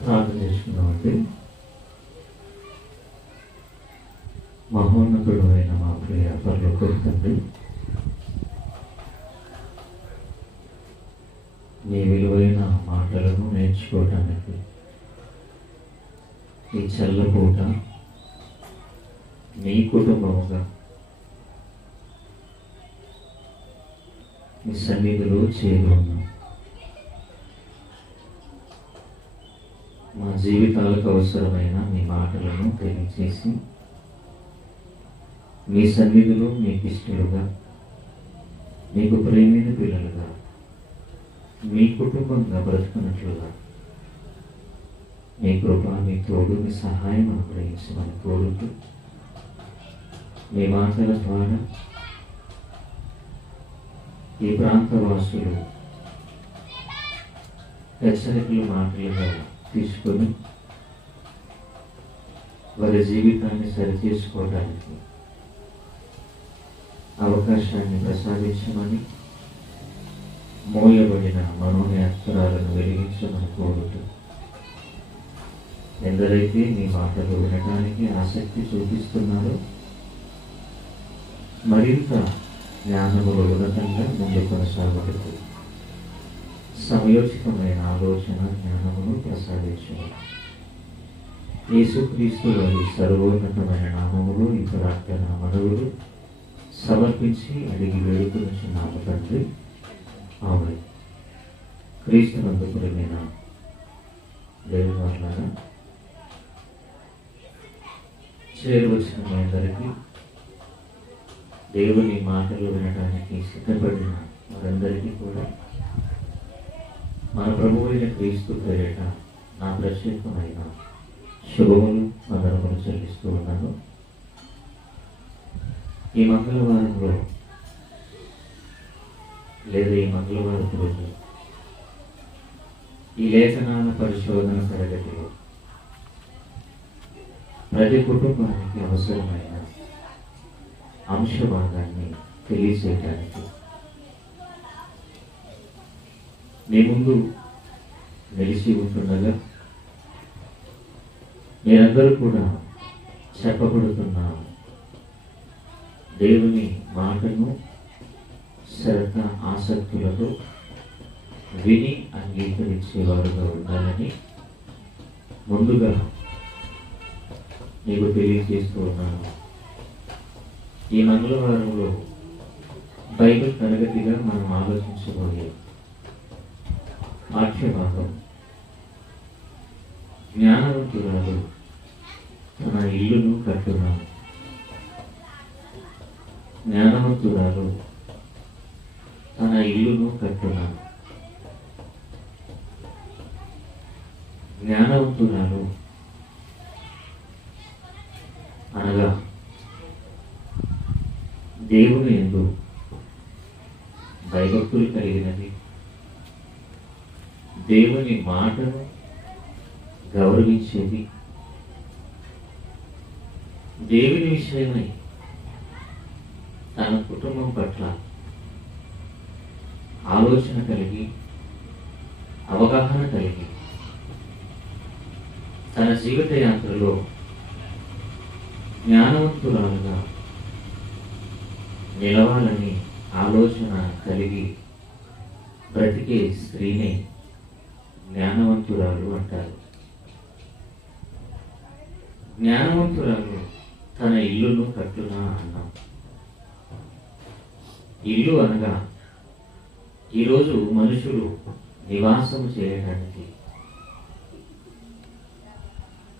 ప్రార్థన చేసుకున్నామండి. మహోన్నతుడు అయిన మా ప్రియ పరలోక తండ్రి, నీ విలువైన మాటలను నేర్చుకోవడానికి ఈ చల్లపూట నీ కుటుంబముగా మీ సన్నిధిలో చేరి ఉన్నాం. మా జీవితాలకు అవసరమైన మీ మాటలను తెలియచేసి మీ సన్నిధిలో మీకు ఇష్టలుగా, మీకు ప్రేమైన పిల్లలుగా, మీ కుటుంబంగా బ్రతుకున్నట్లుగా మీ కృప, మీ తోడు, మీ సహాయం అనుగ్రహించమని కోరుతూ మీ మాటల ద్వారా ఈ ప్రాంతవాసులు హెచ్చరికలు మాటలుగా తీసుకొని వారి జీవితాన్ని సరిచేసుకోవడానికి అవకాశాన్ని ప్రసాదించమని, మోయబడిన మనోనేత్రాలను వెలిగించమని కోరుతూ, ఎందరైతే మీ మాటలు వినడానికి ఆసక్తి చూపిస్తున్నారో మరింత జ్ఞానములు ఉన్నతంగా ముందు కొనసాగుతూ సమయోచితమైన ఆలోచన జ్ఞానమును ప్రసాదించమని యేసుక్రీస్తు వారి సర్వోన్నతమైన నామములు ఈ ప్రార్థన మనవులు సమర్పించి అడిగి వేడుకొనుచున్నాము తండ్రి. ఆమేన్. క్రీస్తునందు ప్రియమైన దేవుని వారలారా, చేరవచ్చిన మీ అందరికీ, దేవుని మాటలు వినడానికి సిద్ధపడిన వారందరికీ కూడా మన ప్రభువు అయిన క్రీస్తు పేరిట నా ప్రత్యేకమైన శుభములు, వందనములు చెల్లిస్తూ ఉన్నాను. ఈ మంగళవారంలో లేదా ఈ మంగళవారం రోజు ఈ లేఖనాల పరిశోధన తరగతిలో ప్రతి కుటుంబానికి అవసరమైన అంశభాగాన్ని తెలియచేయడానికి మీ ముందు నిలిచి ఉంటుండగా మీరందరూ కూడా చెప్పబడుతున్న దేవుని మాటను శ్రద్ధ ఆసక్తులతో విని అంగీకరించేవారుగా ఉండాలని ముందుగా మీకు తెలియజేస్తూ ఉన్నాను. ఈ మంగళవారంలో బైబిల్ తరగతిగా మనం ఆలోచించబోయే పాఠ్యభాగం, జ్ఞానవంతురాలు తన ఇల్లును కట్టున్నాను. జ్ఞానవంతురాలు తన ఇల్లును కట్టున్నాను. జ్ఞానవంతురాలు అనగా దేవుని యందు భయభక్తులు కలిగినది, దేవుని మాటను గౌరవించేది, దేవుని విషయమై తన కుటుంబం పట్ల ఆలోచన కలిగి, అవగాహన కలిగి, తన జీవిత యాత్రలో జ్ఞానవంతురాలుగా నిలవాలని ఆలోచన కలిగి బ్రతికే స్త్రీని జ్ఞానవంతురాలు అంటారు. జ్ఞానవంతురాలు తన ఇల్లును కట్టునా అన్నాం. ఇల్లు అనగా ఈరోజు మనుషులు నివాసం చేయడానికి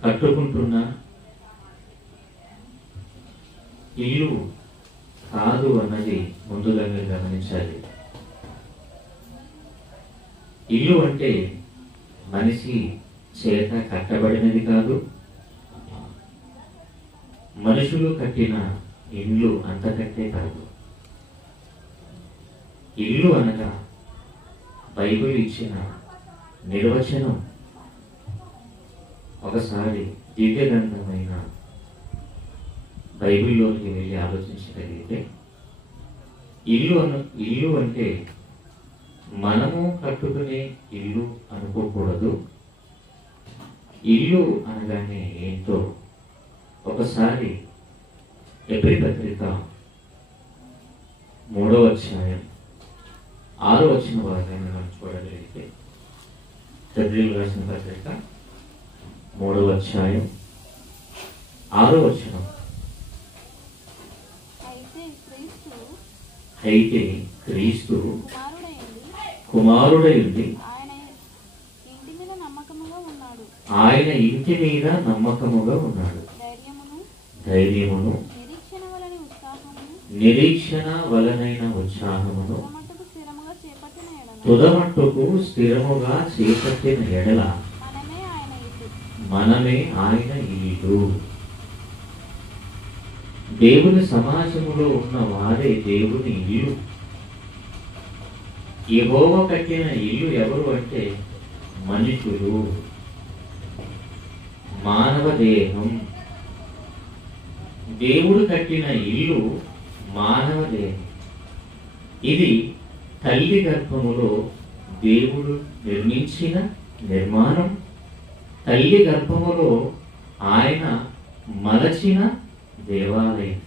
కట్టుకుంటున్న ఇల్లు కాదు అన్నది ముందుగా మీరు గమనించాలి. ఇల్లు అంటే మనిషి చేత కట్టబడినది కాదు, మనుషులు కట్టిన ఇల్లు అంతకంటే కాదు. ఇల్లు అనగా బైబిల్ ఇచ్చిన నిర్వచనం ఒకసారి దివ్య గ్రంథమైన బైబిల్లోకి వెళ్ళి ఆలోచించగలిగితే ఇల్లు అంటే మనము కట్టుకునే ఇల్లు అనుకోకూడదు. ఇల్లు అనగానే ఏంటో ఒకసారి ఎబ్రీ పత్రిక 3వ అధ్యాయం 6వ వచనం భాగాన్ని మనం చూడగలిగితే, ఎబ్రీలు రాసిన పత్రిక 3వ అధ్యాయం 6వ వచనం. అయితే క్రీస్తు కుమారుడై ఉండి ఆయన ఇంటి మీద నమ్మకముగా ఉన్నాడు. ధైర్యమును నిరీక్షణ వలనైన ఉత్సాహమును తుదమట్టుకు స్థిరముగా చేపట్టిన ఎడల మనమే ఆయన ఇల్లు. దేవుని సమాజములో ఉన్న వారే దేవుని ఇల్లు. యెహోవా కట్టిన ఇల్లు ఎవరు అంటే మనుషులు, మానవ దేహం. దేవుడు కట్టిన ఇల్లు మానవ దేహం. ఇది తల్లి గర్భములో దేవుడు నిర్మించిన నిర్మాణం. తల్లి గర్భములో ఆయన మలచిన దేవాలయం.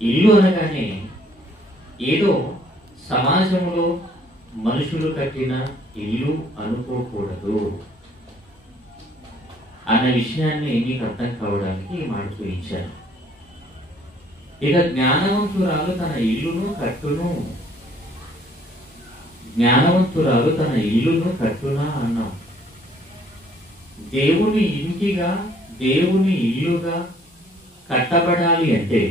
ఇల్లు అనగానే ఏదో సమాజంలో మనుషులు కట్టిన ఇల్లు అనుకోకూడదు అన్న విషయాన్ని మీకు అర్థం కావడానికి ఈ మాట చూపించాను. ఇక జ్ఞానవంతురాలు తన ఇల్లును కట్టును, జ్ఞానవంతురాలు తన ఇల్లును కట్టునా అన్నాం. దేవుని ఇంటిగా, దేవుని ఇల్లుగా కట్టబడాలి అంటే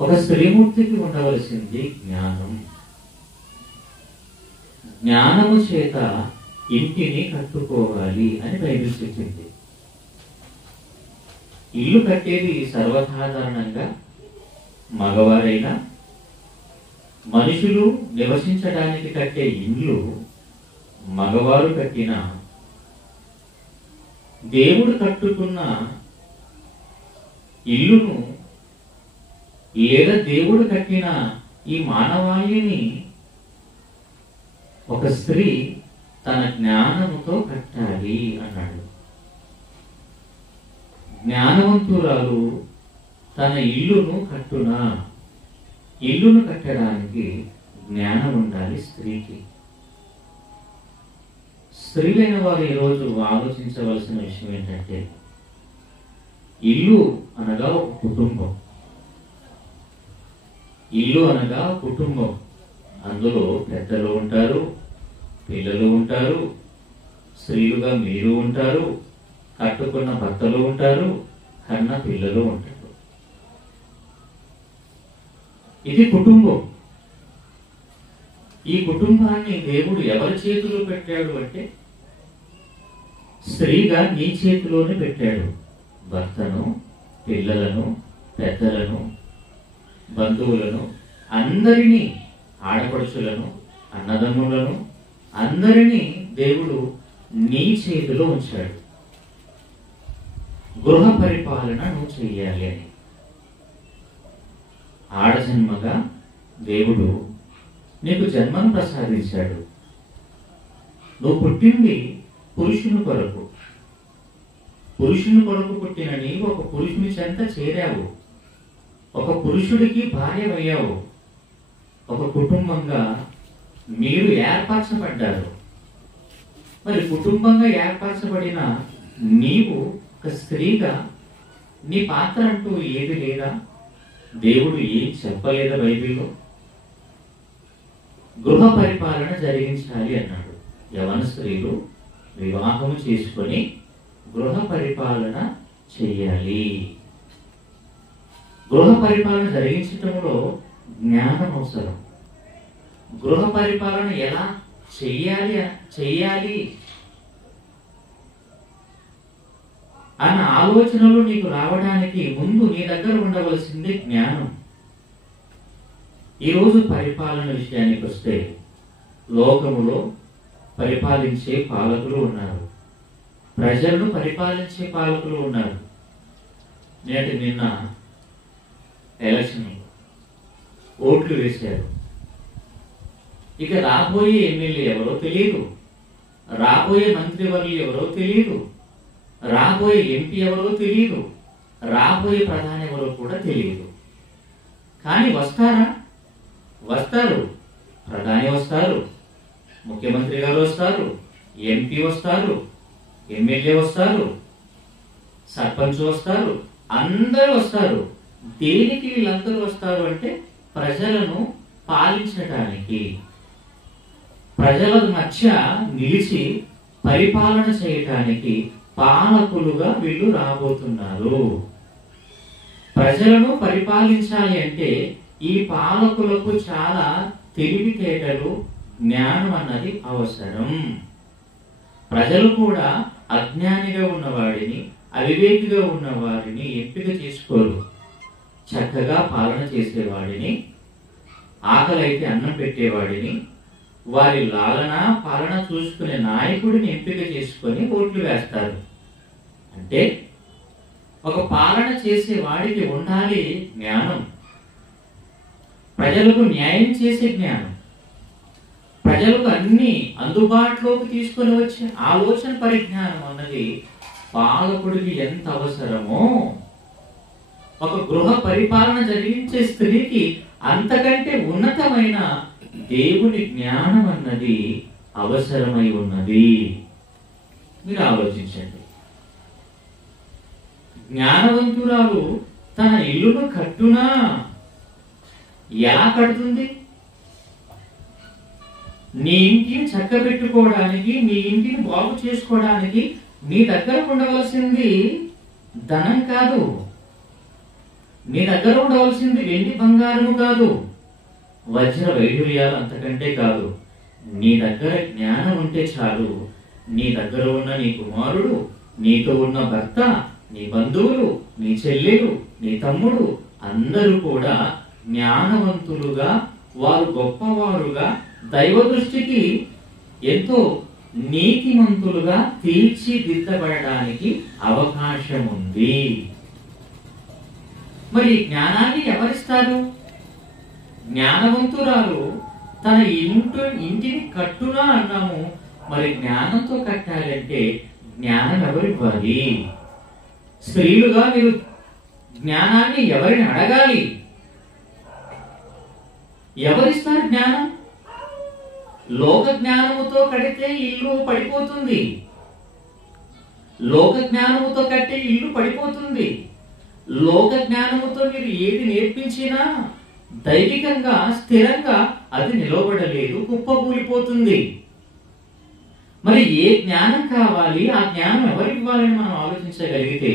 ఒక స్త్రీమూర్తికి ఉండవలసింది జ్ఞానం. జ్ఞానము చేత ఇంటిని కట్టుకోవాలి అని బైబిల్ చెప్పింది. ఇల్లు కట్టేది సర్వసాధారణంగా మగవారైనా, మనుషులు నివసించడానికి కట్టే ఇల్లు మగవారు కట్టిన, దేవుడు కట్టుకున్న ఇల్లును లేదా దేవుడు కట్టిన ఈ మానవాళిని ఒక స్త్రీ తన జ్ఞానముతో కట్టాలి అన్నాడు. జ్ఞానవంతురాలు తన ఇల్లును కట్టునా. ఇల్లును కట్టడానికి జ్ఞానం ఉండాలి స్త్రీకి. స్త్రీలైన వారు ఈరోజు ఆలోచించవలసిన విషయం ఏంటంటే, ఇల్లు అనగా ఒక కుటుంబం. ఇల్లు అనగా కుటుంబం. అందులో పెద్దలు ఉంటారు, పిల్లలు ఉంటారు, స్త్రీలుగా మీరు ఉంటారు, కట్టుకున్న భర్తలు ఉంటారు, కన్న పిల్లలు ఉంటారు. ఇది కుటుంబం. ఈ కుటుంబాన్ని దేవుడు ఎవరి చేతిలో పెట్టాడు అంటే స్త్రీగా నీ చేతిలోనే పెట్టాడు. భర్తను, పిల్లలను, పెద్దలను, బంధువులను, అందరినీ, ఆడపడుచులను, అన్నదమ్ములను అందరినీ దేవుడు నీ చేతిలో ఉంచాడు. గృహ పరిపాలన నువ్వు చెయ్యాలి అని. ఆడజన్మగా దేవుడు నీకు జన్మను ప్రసాదించాడు. నువ్వు పుట్టింది పురుషుని కొరకు. పురుషుని కొరకు పుట్టిన నీవు ఒక పురుషుని చెంత చేరావు. ఒక పురుషుడికి భార్యమయ్యావు. ఒక కుటుంబంగా మీరు ఏర్పరచబడ్డారు. మరి కుటుంబంగా ఏర్పరచబడిన నీవు ఒక స్త్రీగా నీ పాత్ర అంటూ ఏది లేదా? దేవుడు ఏం చెప్పలేదా బైబిల్లో? గృహ పరిపాలన జరిగించాలి అన్నాడు. యవన స్త్రీలు వివాహం చేసుకొని గృహ పరిపాలన చెయ్యాలి. గృహ పరిపాలన జరిగించటంలో జ్ఞానం అవసరం. గృహ పరిపాలన ఎలా చెయ్యాలి అన్న ఆలోచనలు నీకు రావడానికి ముందు నీ దగ్గర ఉండవలసింది జ్ఞానం. ఈరోజు పరిపాలన విషయానికి వస్తే లోకములో పరిపాలించే పాలకులు ఉన్నారు, ప్రజలను పరిపాలించే పాలకులు ఉన్నారు. నిన్న ఎలక్షన్ ఓట్లు వేశారు. ఇక రాబోయే ఎమ్మెల్యే ఎవరో తెలియదు. రాబోయే మంత్రివర్యులు ఎవరో తెలియదు, రాబోయే ఎంపీ ఎవరో తెలియదు, రాబోయే ప్రధాని ఎవరో కూడా తెలియదు. కానీ వస్తారా? వస్తారు. ప్రధాని వస్తారు, ముఖ్యమంత్రి గారు వస్తారు, ఎంపీ వస్తారు, ఎమ్మెల్యే వస్తారు, సర్పంచ్ వస్తారు, అందరూ వస్తారు. దేనికి వీళ్ళందరూ వస్తారు అంటే ప్రజలను పాలించడానికి, ప్రజల మధ్య నిలిచి పరిపాలన చేయటానికి పాలకులుగా వీళ్ళు రాబోతున్నారు. ప్రజలను పరిపాలించాలి అంటే ఈ పాలకులకు చాలా తెలివితేటలు, జ్ఞానం అన్నది అవసరం. ప్రజలు కూడా అజ్ఞానిగా ఉన్నవాడిని, అవివేకిగా ఉన్నవాడిని ఎంపిక చేసుకోరు. చక్కగా పాలన చేసేవాడిని, ఆకలైతే అన్నం పెట్టేవాడిని, వారి లాలన పాలన చూసుకునే నాయకుడిని ఎంపిక చేసుకొని ఓట్లు వేస్తారు. అంటే ఒక పాలన చేసే వాడికి ఉండాలి జ్ఞానం, ప్రజలకు న్యాయం చేసే జ్ఞానం, ప్రజలకు అన్ని అందుబాటులోకి తీసుకొని వచ్చే ఆలోచన పరిజ్ఞానం అన్నది పాలకుడికి ఎంత అవసరమో, ఒక గృహ పరిపాలన జరిగించే స్త్రీకి అంతకంటే ఉన్నతమైన దేవుని జ్ఞానం అన్నది అవసరమై ఉన్నది. మీరు ఆలోచించండి. జ్ఞానవంతురాలు తన ఇల్లును కట్టునా ఎలా కడుతుంది? నీ ఇంటిని చక్కబెట్టుకోవడానికి, నీ ఇంటిని బాగు చేసుకోవడానికి నీ దగ్గర ఉండవలసింది ధనం కాదు, నీ దగ్గర ఉండవలసింది వెండి బంగారము కాదు, వజ్ర వైఢూర్యాలు అంతకంటే కాదు. నీ దగ్గర జ్ఞానం ఉంటే చాలు. నీ దగ్గర ఉన్న నీ కుమారుడు, నీతో ఉన్న భర్త, నీ బంధువులు, నీ చెల్లెలు, నీ తమ్ముడు అందరూ కూడా జ్ఞానవంతులుగా, వారు గొప్పవారుగా, దైవ దృష్టికి ఎంతో నీతిమంతులుగా తీర్చిదిద్దబడడానికి అవకాశం ఉంది. మరి జ్ఞానాన్ని ఎవరిస్తారు? జ్ఞానవంతురాలు తన ఇంటిని కట్టునా అన్నాము. మరి జ్ఞానంతో కట్టాలంటే జ్ఞానం ఎవరివ్వాలి? స్త్రీలుగా మీరు జ్ఞానాన్ని ఎవరిని అడగాలి? ఎవరిస్తారు జ్ఞానం? లోక జ్ఞానముతో కడితే ఇల్లు పడిపోతుంది, లోక జ్ఞానముతో కట్టే ఇల్లు పడిపోతుంది. లోక జ్ఞానముతో మీరు ఏది నేర్పించినా దైవికంగా స్థిరంగా అది నిలబడలేదు, కుప్పకూలిపోతుంది. మరి ఏ జ్ఞానం కావాలి? ఆ జ్ఞానం ఎవరివ్వాలని మనం ఆలోచించగలిగితే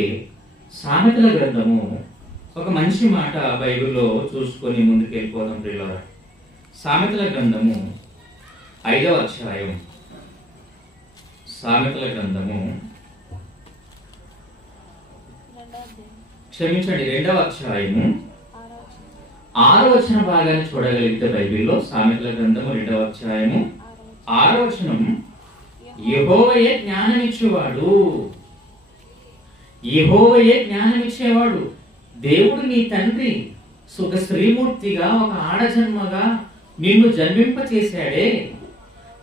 సామెతల గ్రంథము ఒక మంచి మాట బైబిల్లో చూసుకొని ముందుకు వెళ్ళిపోదాం ప్రియులారా. సామెతల గ్రంథము 5వ అధ్యాయం, సామెతల గ్రంథము క్షమించండి 2వ అధ్యాయము 6వ వచన భాగాన్ని చూడగలిగితే బైబిల్లో సామెతల గ్రంథము 2వ అధ్యాయము 6వ వచనం, యెహోవాయే జ్ఞానమిచ్చేవాడు, యెహోవాయే జ్ఞానమిచ్చేవాడు. దేవుడు నీ తండ్రి సుఖ స్త్రీమూర్తిగా ఒక ఆడజన్మగా నిన్ను జన్మింప చేశాడే,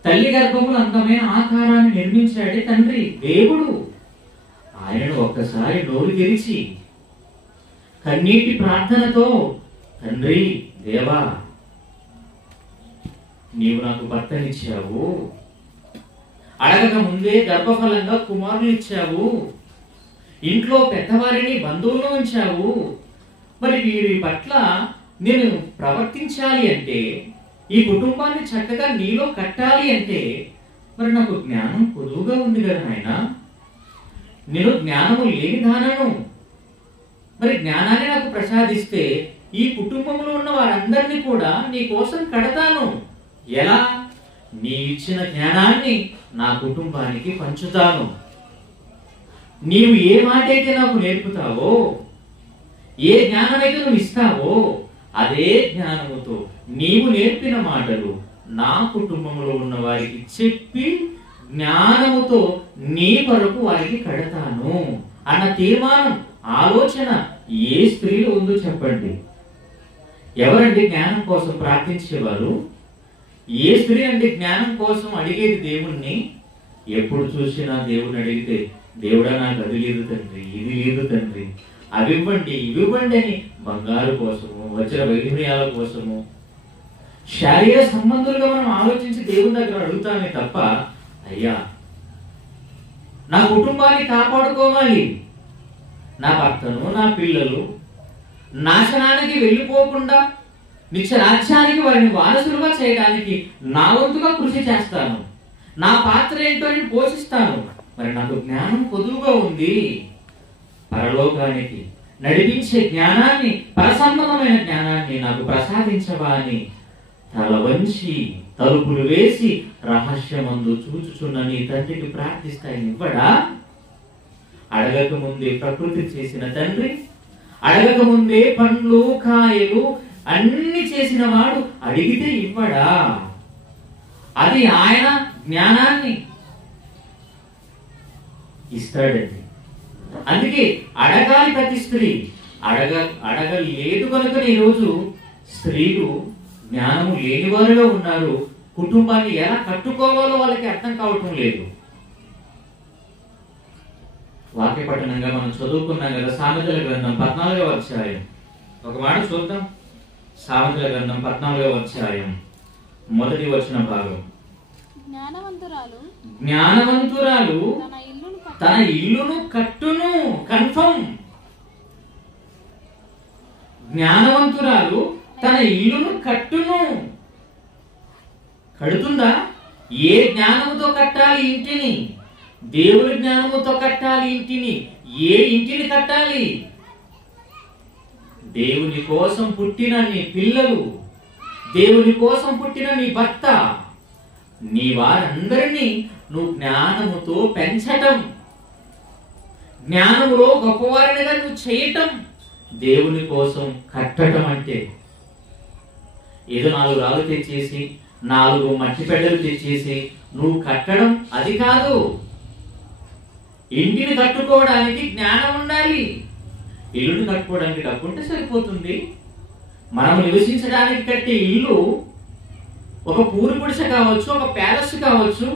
తల్లి గర్భములు అందమైన ఆకారాన్ని నిర్మించాడే తండ్రి దేవుడు. ఆయనను ఒక్కసారి నోరు తెరిచి కన్నీటి ప్రార్థనతో, తండ్రి దేవా నీవు నాకు భర్తనిచ్చావు, అడగక ముందే గర్భఫలంగా కుమారుని ఇచ్చావు, ఇంట్లో పెద్దవారిని బంధువులను ఉంచావు, మరి వీరి పట్ల నేను ప్రవర్తించాలి అంటే, ఈ కుటుంబాన్ని చక్కగా నీలో కట్టాలి అంటే మరి నాకు జ్ఞానం పొదువుగా ఉంది కదా నాయనా. నేను జ్ఞానము లేని దానను, మరి జ్ఞానాన్ని నాకు ప్రసాదిస్తే ఈ కుటుంబంలో ఉన్న వారందరినీ కూడా నీ కోసం కడతాను. ఎలా? నీ ఇచ్చిన జ్ఞానాన్ని నా కుటుంబానికి పంచుతాను. నీవు ఏ మాట అయితే నాకు నేర్పుతావో, ఏ జ్ఞానమైతే నువ్వు ఇస్తావో, అదే జ్ఞానముతో నీవు నేర్పిన మాటలు నా కుటుంబంలో ఉన్న వారికి చెప్పి జ్ఞానముతో నీ కొరకు వారికి కడతాను అన్న తీర్మానం, ఆలోచన ఏ స్త్రీలో ఉందో చెప్పండి. ఎవరండి జ్ఞానం కోసం ప్రార్థించేవారు? ఏ స్త్రీ అండి జ్ఞానం కోసం అడిగేది దేవుణ్ణి? ఎప్పుడు చూసినా దేవుడిని అడిగితే, దేవుడా నాకు అది లేదు తండ్రి, ఇది లేదు తండ్రి, అవి ఇవ్వండి ఇవి ఇవ్వండి అని బంగారు కోసము, వజ్ర వైఢూర్యాల కోసము, శారీర సంబంధులుగా మనం ఆలోచించి దేవుని దగ్గర అడుగుతామే తప్ప, అయ్యా నా కుటుంబాన్ని కాపాడుకోవాలి, నా భర్తను నా పిల్లలు నాశనానికి వెళ్ళిపోకుండా నిత్య రాజ్యానికి వారిని వారసులుగా చేయడానికి నా వంతుగా కృషి చేస్తాను, నా పాత్ర ఏంటో అని పోషిస్తాను. మరి నాకు జ్ఞానం కొదువుగా ఉంది, పరలోకానికి నడిపించే జ్ఞానాన్ని, పరసంబంధమైన జ్ఞానాన్ని నాకు ప్రసాదించవా అని తల వంచి తలుపులు వేసి రహస్యమందు చూచుచున్న నీ తండ్రికి ప్రార్థిస్తాయి ఇవ్వడా? అడగక ముందే ప్రకృతి చేసిన తండ్రి, అడగక ముందే పండ్లు కాయలు అన్ని చేసిన వాడు అడిగితే ఇవ్వడా? అది ఆయన జ్ఞానాన్ని ఇస్తాడండి. అందుకే అడగాలి ప్రతి స్త్రీ. అడగలేదు కనుక ఈరోజు స్త్రీలు జ్ఞానము లేని వారుగా ఉన్నారు. కుటుంబాన్ని ఎలా కట్టుకోవాలో వాళ్ళకి అర్థం కావటం లేదు. వాక్య పఠనంగా మనం చదువుకున్నాం కదా, సామెతల గ్రంథం 14వ అధ్యాయం. ఒక మాట చూద్దాం. సామెతల గ్రంథం 14వ అధ్యాయం మొదటి వచన భాగం. జ్ఞానవంతురాలు తన ఇల్లును కట్టును. కన్ఫర్మ్. జ్ఞానవంతురాలు తన ఇల్లును కట్టును. కడుతుందా? ఏ జ్ఞానముతో కట్టాలి ఇంటిని? దేవుని జ్ఞానముతో కట్టాలి ఇంటిని. ఏ ఇంటిని కట్టాలి? దేవుని కోసం పుట్టిన నీ పిల్లలు, దేవుని కోసం పుట్టిన నీ భర్త, నీ వారందరినీ నువ్వు జ్ఞానముతో పెంచటం, జ్ఞానములో గొప్పవారినిగా నువ్వు చేయటం, దేవుని కోసం కట్టడం అంటే ఏదో 4 రాళ్ళు తెచ్చేసి 4 మట్టి పెద్దలు తెచ్చేసి నువ్వు కట్టడం అది కాదు. ఇంటిని కట్టుకోవడానికి జ్ఞానం ఉండాలి. ఇల్లుని కట్టుకోవడానికి డబ్బు ఉంటే సరిపోతుంది. మనం నివసించడానికి కట్టే ఇల్లు ఒక పూరి గుడిసె కావచ్చు, ఒక ప్యాలెస్ కావచ్చు,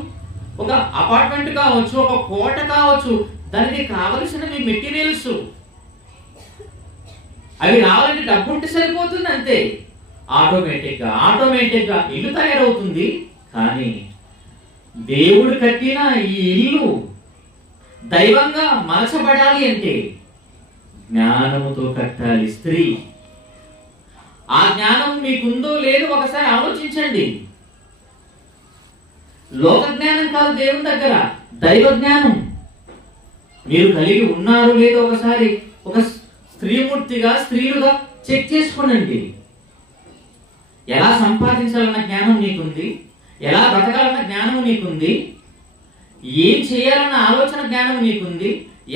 ఒక అపార్ట్మెంట్ కావచ్చు, ఒక కోట కావచ్చు. దానికి కావలసినవి మెటీరియల్స్, అవి రావాలంటే డబ్బు ఉంటే సరిపోతుంది అంతే. ఆటోమేటిక్ గా ఇల్లు తయారవుతుంది. కానీ దేవుడు కట్టిన ఈ ఇల్లు దైవంగా మలచబడాలి అంటే జ్ఞానముతో కట్టాలి స్త్రీ. ఆ జ్ఞానం మీకుందో లేదో ఒకసారి ఆలోచించండి. లోక జ్ఞానం కాదు దేవుని దగ్గర, దైవ జ్ఞానం మీరు కలిగి ఉన్నారు లేదో ఒకసారి ఒక స్త్రీమూర్తిగా, స్త్రీలుగా చెక్ చేసుకోనండి. ఎలా సంపాదించాలన్న జ్ఞానం నీకుంది, ఎలా బ్రతకాలన్న జ్ఞానం నీకుంది, ఏం చేయాలన్న ఆలోచన జ్ఞానం నీకుంది,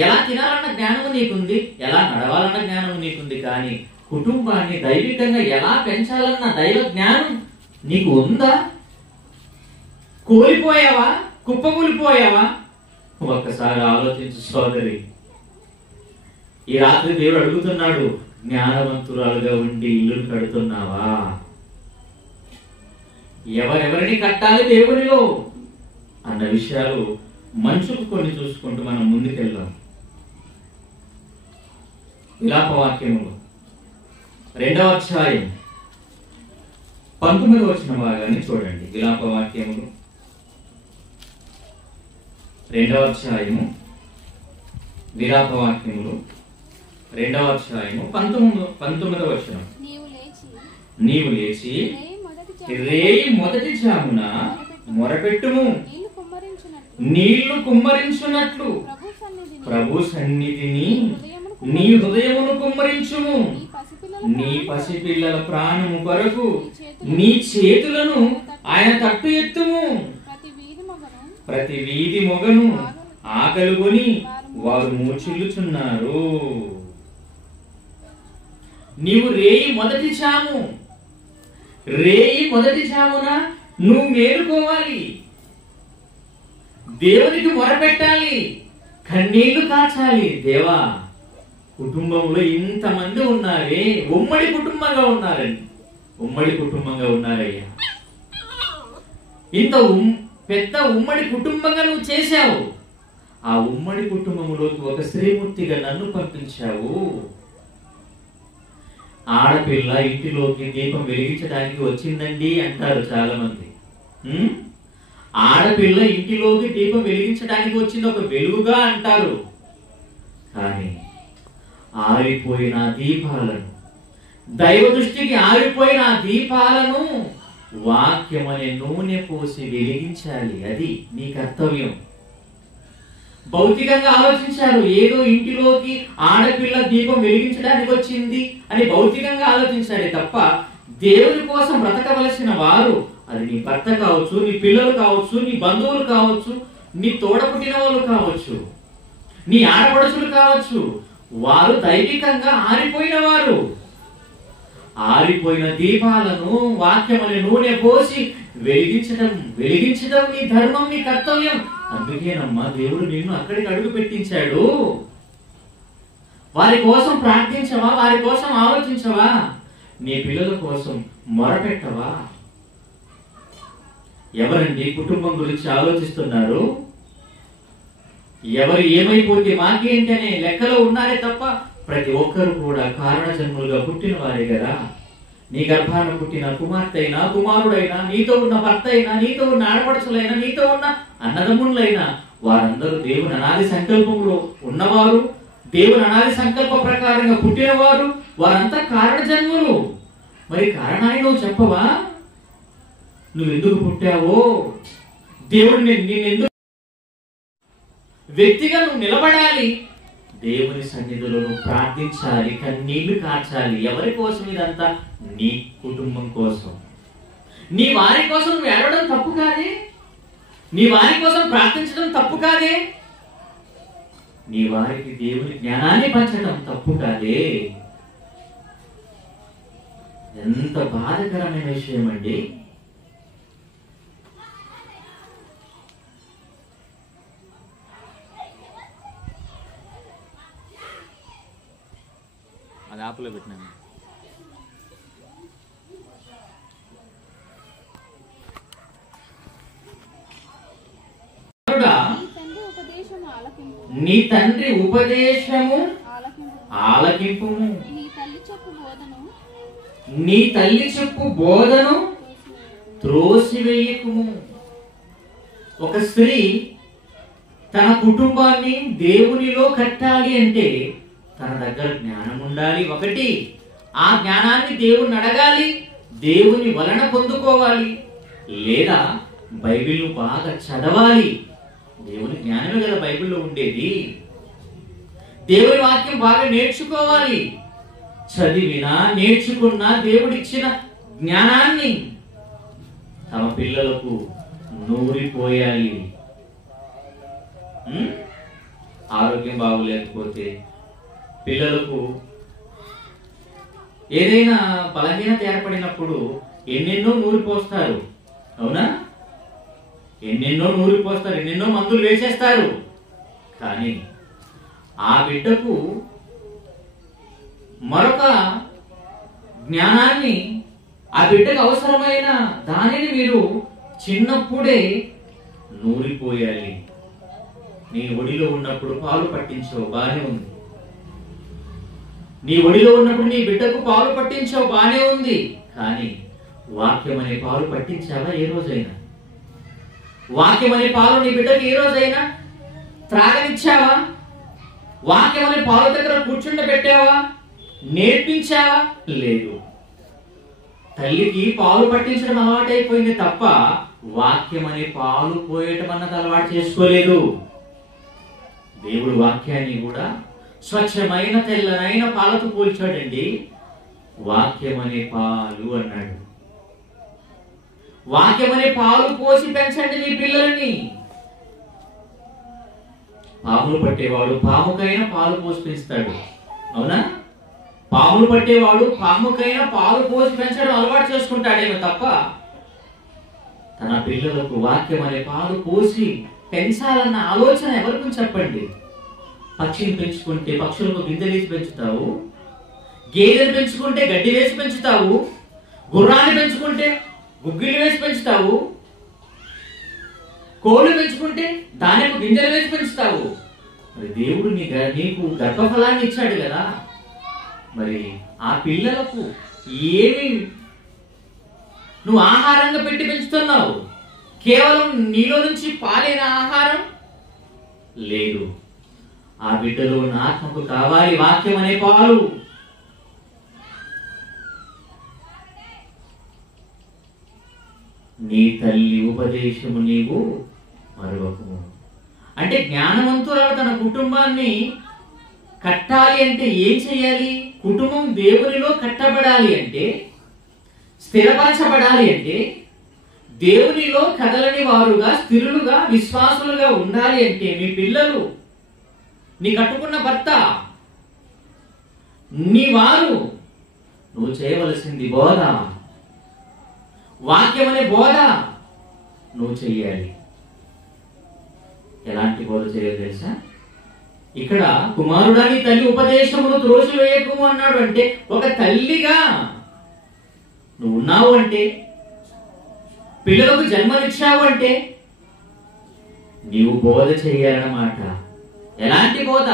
ఎలా తినాలన్న జ్ఞానం నీకుంది, ఎలా నడవాలన్న జ్ఞానం నీకుంది. కానీ కుటుంబాన్ని దైవికంగా ఎలా పెంచాలన్న దైవ జ్ఞానం నీకు ఉందా? కోల్పోయావా? కుప్పకూలిపోయావా? ఒక్కసారి ఆలోచించు సోదరి. ఈ రాత్రి దేవుడు అడుగుతున్నాడు, జ్ఞానవంతురాలుగా ఉండి ఇల్లు కడుతున్నావా? ఎవరెవరిని కట్టాలి దేవునిలో అన్న విషయాలు మనుషులు కొన్ని చూసుకుంటూ మనం ముందుకెళ్దాం. విలాపవాక్యములు 2వ అధ్యాయం 19వ వచన భాగాన్ని చూడండి. విలాపవాక్యములు 2వ అధ్యాయము, విలాపవాక్యములు 2వ అధ్యాయము 19వ వచనం. నీవు లేచి రేయి మొదటి జామున మొరపెట్టుము, నీళ్లు కుమ్మరించున్నట్లు ప్రభు సన్నిధిని నీ హృదయమును కుమ్మరించుము. నీ పసిపిల్లల ప్రాణము కొరకు నీ చేతులను ఆయన తట్టు ఎత్తుము. ప్రతి వీధి మొగను ఆకలుగొని వారు మూర్ఛిల్లుచున్నారు. నీవు రేయి మొదటి జామున నువ్వు మేలుకోవాలి, దేవునికి మొరపెట్టాలి, కన్నీళ్లు కాచాలి. దేవా, కుటుంబంలో ఇంతమంది ఉన్నారే, ఉమ్మడి కుటుంబంగా ఉన్నారయ్యా. ఇంత పెద్ద ఉమ్మడి కుటుంబంగా నువ్వు చేశావు. ఆ ఉమ్మడి కుటుంబంలోకి ఒక స్త్రీమూర్తిగా నన్ను పంపించావు. ఆడపిల్ల ఇంటిలోకి దీపం వెలిగించడానికి వచ్చిందండి అంటారు చాలా మంది. ఆడపిల్ల ఇంటిలోకి దీపం వెలిగించడానికి వచ్చింది, ఒక వెలుగుగా అంటారు. కానీ ఆరిపోయిన దీపాలను, దైవ దృష్టికి ఆరిపోయిన దీపాలను వాక్యం అనే నూనె పోసి వెలిగించాలి. అది నీ కర్తవ్యం. భౌతికంగా ఆలోచించారు. ఏదో ఇంటిలోకి ఆడపిల్ల దీపం వెలిగించడానికి వచ్చింది అని భౌతికంగా ఆలోచించాలి తప్ప, దేవుని కోసం బ్రతకవలసిన వారు, అది నీ భర్త కావచ్చు, నీ పిల్లలు కావచ్చు, నీ బంధువులు కావచ్చు, నీ తోడ పుట్టిన వాళ్ళు కావచ్చు, నీ ఆడపడుచులు కావచ్చు, వారు దైవికంగా ఆరిపోయిన వారు. ఆరిపోయిన దీపాలను వాక్యం అనే నూనె పోసి వెలిగించడం నీ ధర్మం, నీ కర్తవ్యం. అందుకేనమ్మా దేవుడు నిన్ను అక్కడికి అడుగు పెట్టించాడు. వారి కోసం ప్రార్థించవా? వారి కోసం ఆలోచించవా? నీ పిల్లల కోసం మొరపెట్టవా? ఎవరండి కుటుంబం గురించి ఆలోచిస్తున్నారు? ఎవరు ఏమైపోతే మాకేంటి అనే లెక్కలో ఉన్నారే తప్ప, ప్రతి ఒక్కరు కూడా కారణ జన్ములుగా పుట్టిన వారే కదా. నీ గర్భాన పుట్టిన కుమార్తె అయినా, కుమారుడైనా, నీతో ఉన్న భర్త అయినా, నీతో ఉన్న ఆడపడుచులైనా, నీతో ఉన్న అన్నదమ్ములైనా, వారందరూ దేవుని అనాది సంకల్పంలో ఉన్నవారు, దేవుని అనాది సంకల్ప ప్రకారంగా పుట్టినవారు. వారంతా కారణ జన్ములు. మరి కారణాన్ని నువ్వు చెప్పవా? నువ్వెందుకు పుట్టావో, దేవుడు నిన్నెందుకు, వ్యక్తిగా నువ్వు నిలబడాలి. దేవుని సన్నిధిలో నువ్వు ప్రార్థించాలి, కన్నీళ్లు కార్చాలి. ఎవరి కోసం ఇదంతా? నీ కుటుంబం కోసం. నీ వారి కోసం నువ్వు ఏడవడం తప్పు కాదే? నీ వారి కోసం ప్రార్థించడం తప్పు కాదే? నీ వారికి దేవుని జ్ఞానాన్ని పంచడం తప్పు కాదే? ఎంత బాధకరమైన విషయం అండి. అది ఆపులో పెట్టినాను. నీ తండ్రి ఉపదేశము ఆలకింపు, నీ తల్లి చెప్పు బోధను త్రోసివేయకుము. ఒక స్త్రీ తన కుటుంబాన్ని దేవునిలో కట్టాలి అంటే తన దగ్గర జ్ఞానం ఉండాలి. ఒకటి, ఆ జ్ఞానాన్ని దేవుని అడగాలి, దేవుని వలన పొందుకోవాలి. లేదా బైబిల్ బాగా చదవాలి. దేవుని జ్ఞానమే కదా బైబిల్లో ఉండేది. దేవుని వాక్యం బాగా నేర్చుకోవాలి. చదివినా నేర్చుకున్నా దేవుడిచ్చిన జ్ఞానాన్ని తమ పిల్లలకు నూరిపోయాలి. ఆరోగ్యం బాగోలేకపోతే పిల్లలకు ఏదైనా బలహీనత ఏర్పడినప్పుడు ఎన్నెన్నో నూరిపోస్తారు. అవునా? ఎన్నెన్నో నూరిపోస్తారు, ఎన్నెన్నో మందులు వేసేస్తారు. కానీ ఆ బిడ్డకు మరొక జ్ఞానాన్ని, ఆ బిడ్డకు అవసరమైన దానిని మీరు చిన్నప్పుడే నూరిపోయాలి. నీ ఒడిలో ఉన్నప్పుడు పాలు పట్టించవు, బానే ఉంది. నీ ఒడిలో ఉన్నప్పుడు నీ బిడ్డకు పాలు పట్టించవు, బానే ఉంది. కానీ వాక్యం అనే పాలు పట్టించావా ఏ రోజైనా? వాక్యం అనే పాలు నీ బిడ్డకు ఏ రోజైనా త్రాగనిచ్చావా? వాక్యం అనే పాలు దగ్గర కూర్చుండబెట్టావా? నేర్పించావా? లేదు. తల్లికి పాలు పట్టించడం అలవాటైపోయింది తప్ప వాక్యం అనే పాలు పోయటం అన్నది అలవాటు చేసుకోలేదు. దేవుడు వాక్యాన్ని కూడా స్వచ్ఛమైన తెల్లనైన పాలతో పోల్చాడండి. వాక్యం అనే పాలు అన్నాడు. వాక్యం అనే పాలు పోసి పెంచండి మీ పిల్లల్ని. పాములు పట్టేవాడు పాముకైనా పాలు పోసి పెంచుతాడు. అవునా? పాములు పట్టేవాడు పాముకైనా పాలు పోసి పెంచడం అలవాటు చేసుకుంటాడేమో తప్ప తన పిల్లలకు వాక్యం అనే పాలు పోసి పెంచాలన్న ఆలోచన ఎవరికి చెప్పండి. పక్షిని పెంచుకుంటే పక్షులకు గింజ వేసి పెంచుతావు, గేదెలు పెంచుకుంటే గడ్డి వేసి పెంచుతావు, గుర్రాన్ని పెంచుకుంటే గుగ్గిళ్ళు వేసి పెంచుతావు. కోళ్ళు పెంచుకుంటే దానిమ్మ గింజలు వేసి పెంచుతావు. మరి దేవుడు నీకు గర్భఫలాన్ని ఇచ్చాడు కదా, మరి ఆ పిల్లలకు ఏమి నువ్వు ఆహారంగా పెట్టి పెంచుతున్నావు? కేవలం నీలో నుంచి పాలైన ఆహారం లేదు. ఆ బిడ్డలో నా ఆత్మకు కావాలి వాక్యం అనే పాలు. నీ తల్లి ఉపదేశము నీవు మరొకము. అంటే జ్ఞానవంతురాలు తన కుటుంబాన్ని కట్టాలి అంటే ఏం చేయాలి? కుటుంబం దేవునిలో కట్టబడాలి అంటే, స్థిరపరచబడాలి అంటే, దేవునిలో కదలని వారుగా స్థిరులుగా విశ్వాసులుగా ఉండాలి అంటే, మీ పిల్లలు, నీ కట్టుకున్న భర్త, నీ వారు, నువ్వు చేయవలసింది బోధ, వాక్యం అనే బోధ నువ్వు చెయ్యాలి. ఎలాంటి బోధ చేయాలి తెలుసా? ఇక్కడ కుమారుడా నీ తల్లి ఉపదేశమును త్రోసివేయకు అన్నాడు. అంటే ఒక తల్లిగా నువ్వు ఉన్నావు అంటే, పిల్లలకు జన్మనిచ్చావు అంటే నీవు బోధ చేయాలన్నమాట. ఎలాంటి బోధ?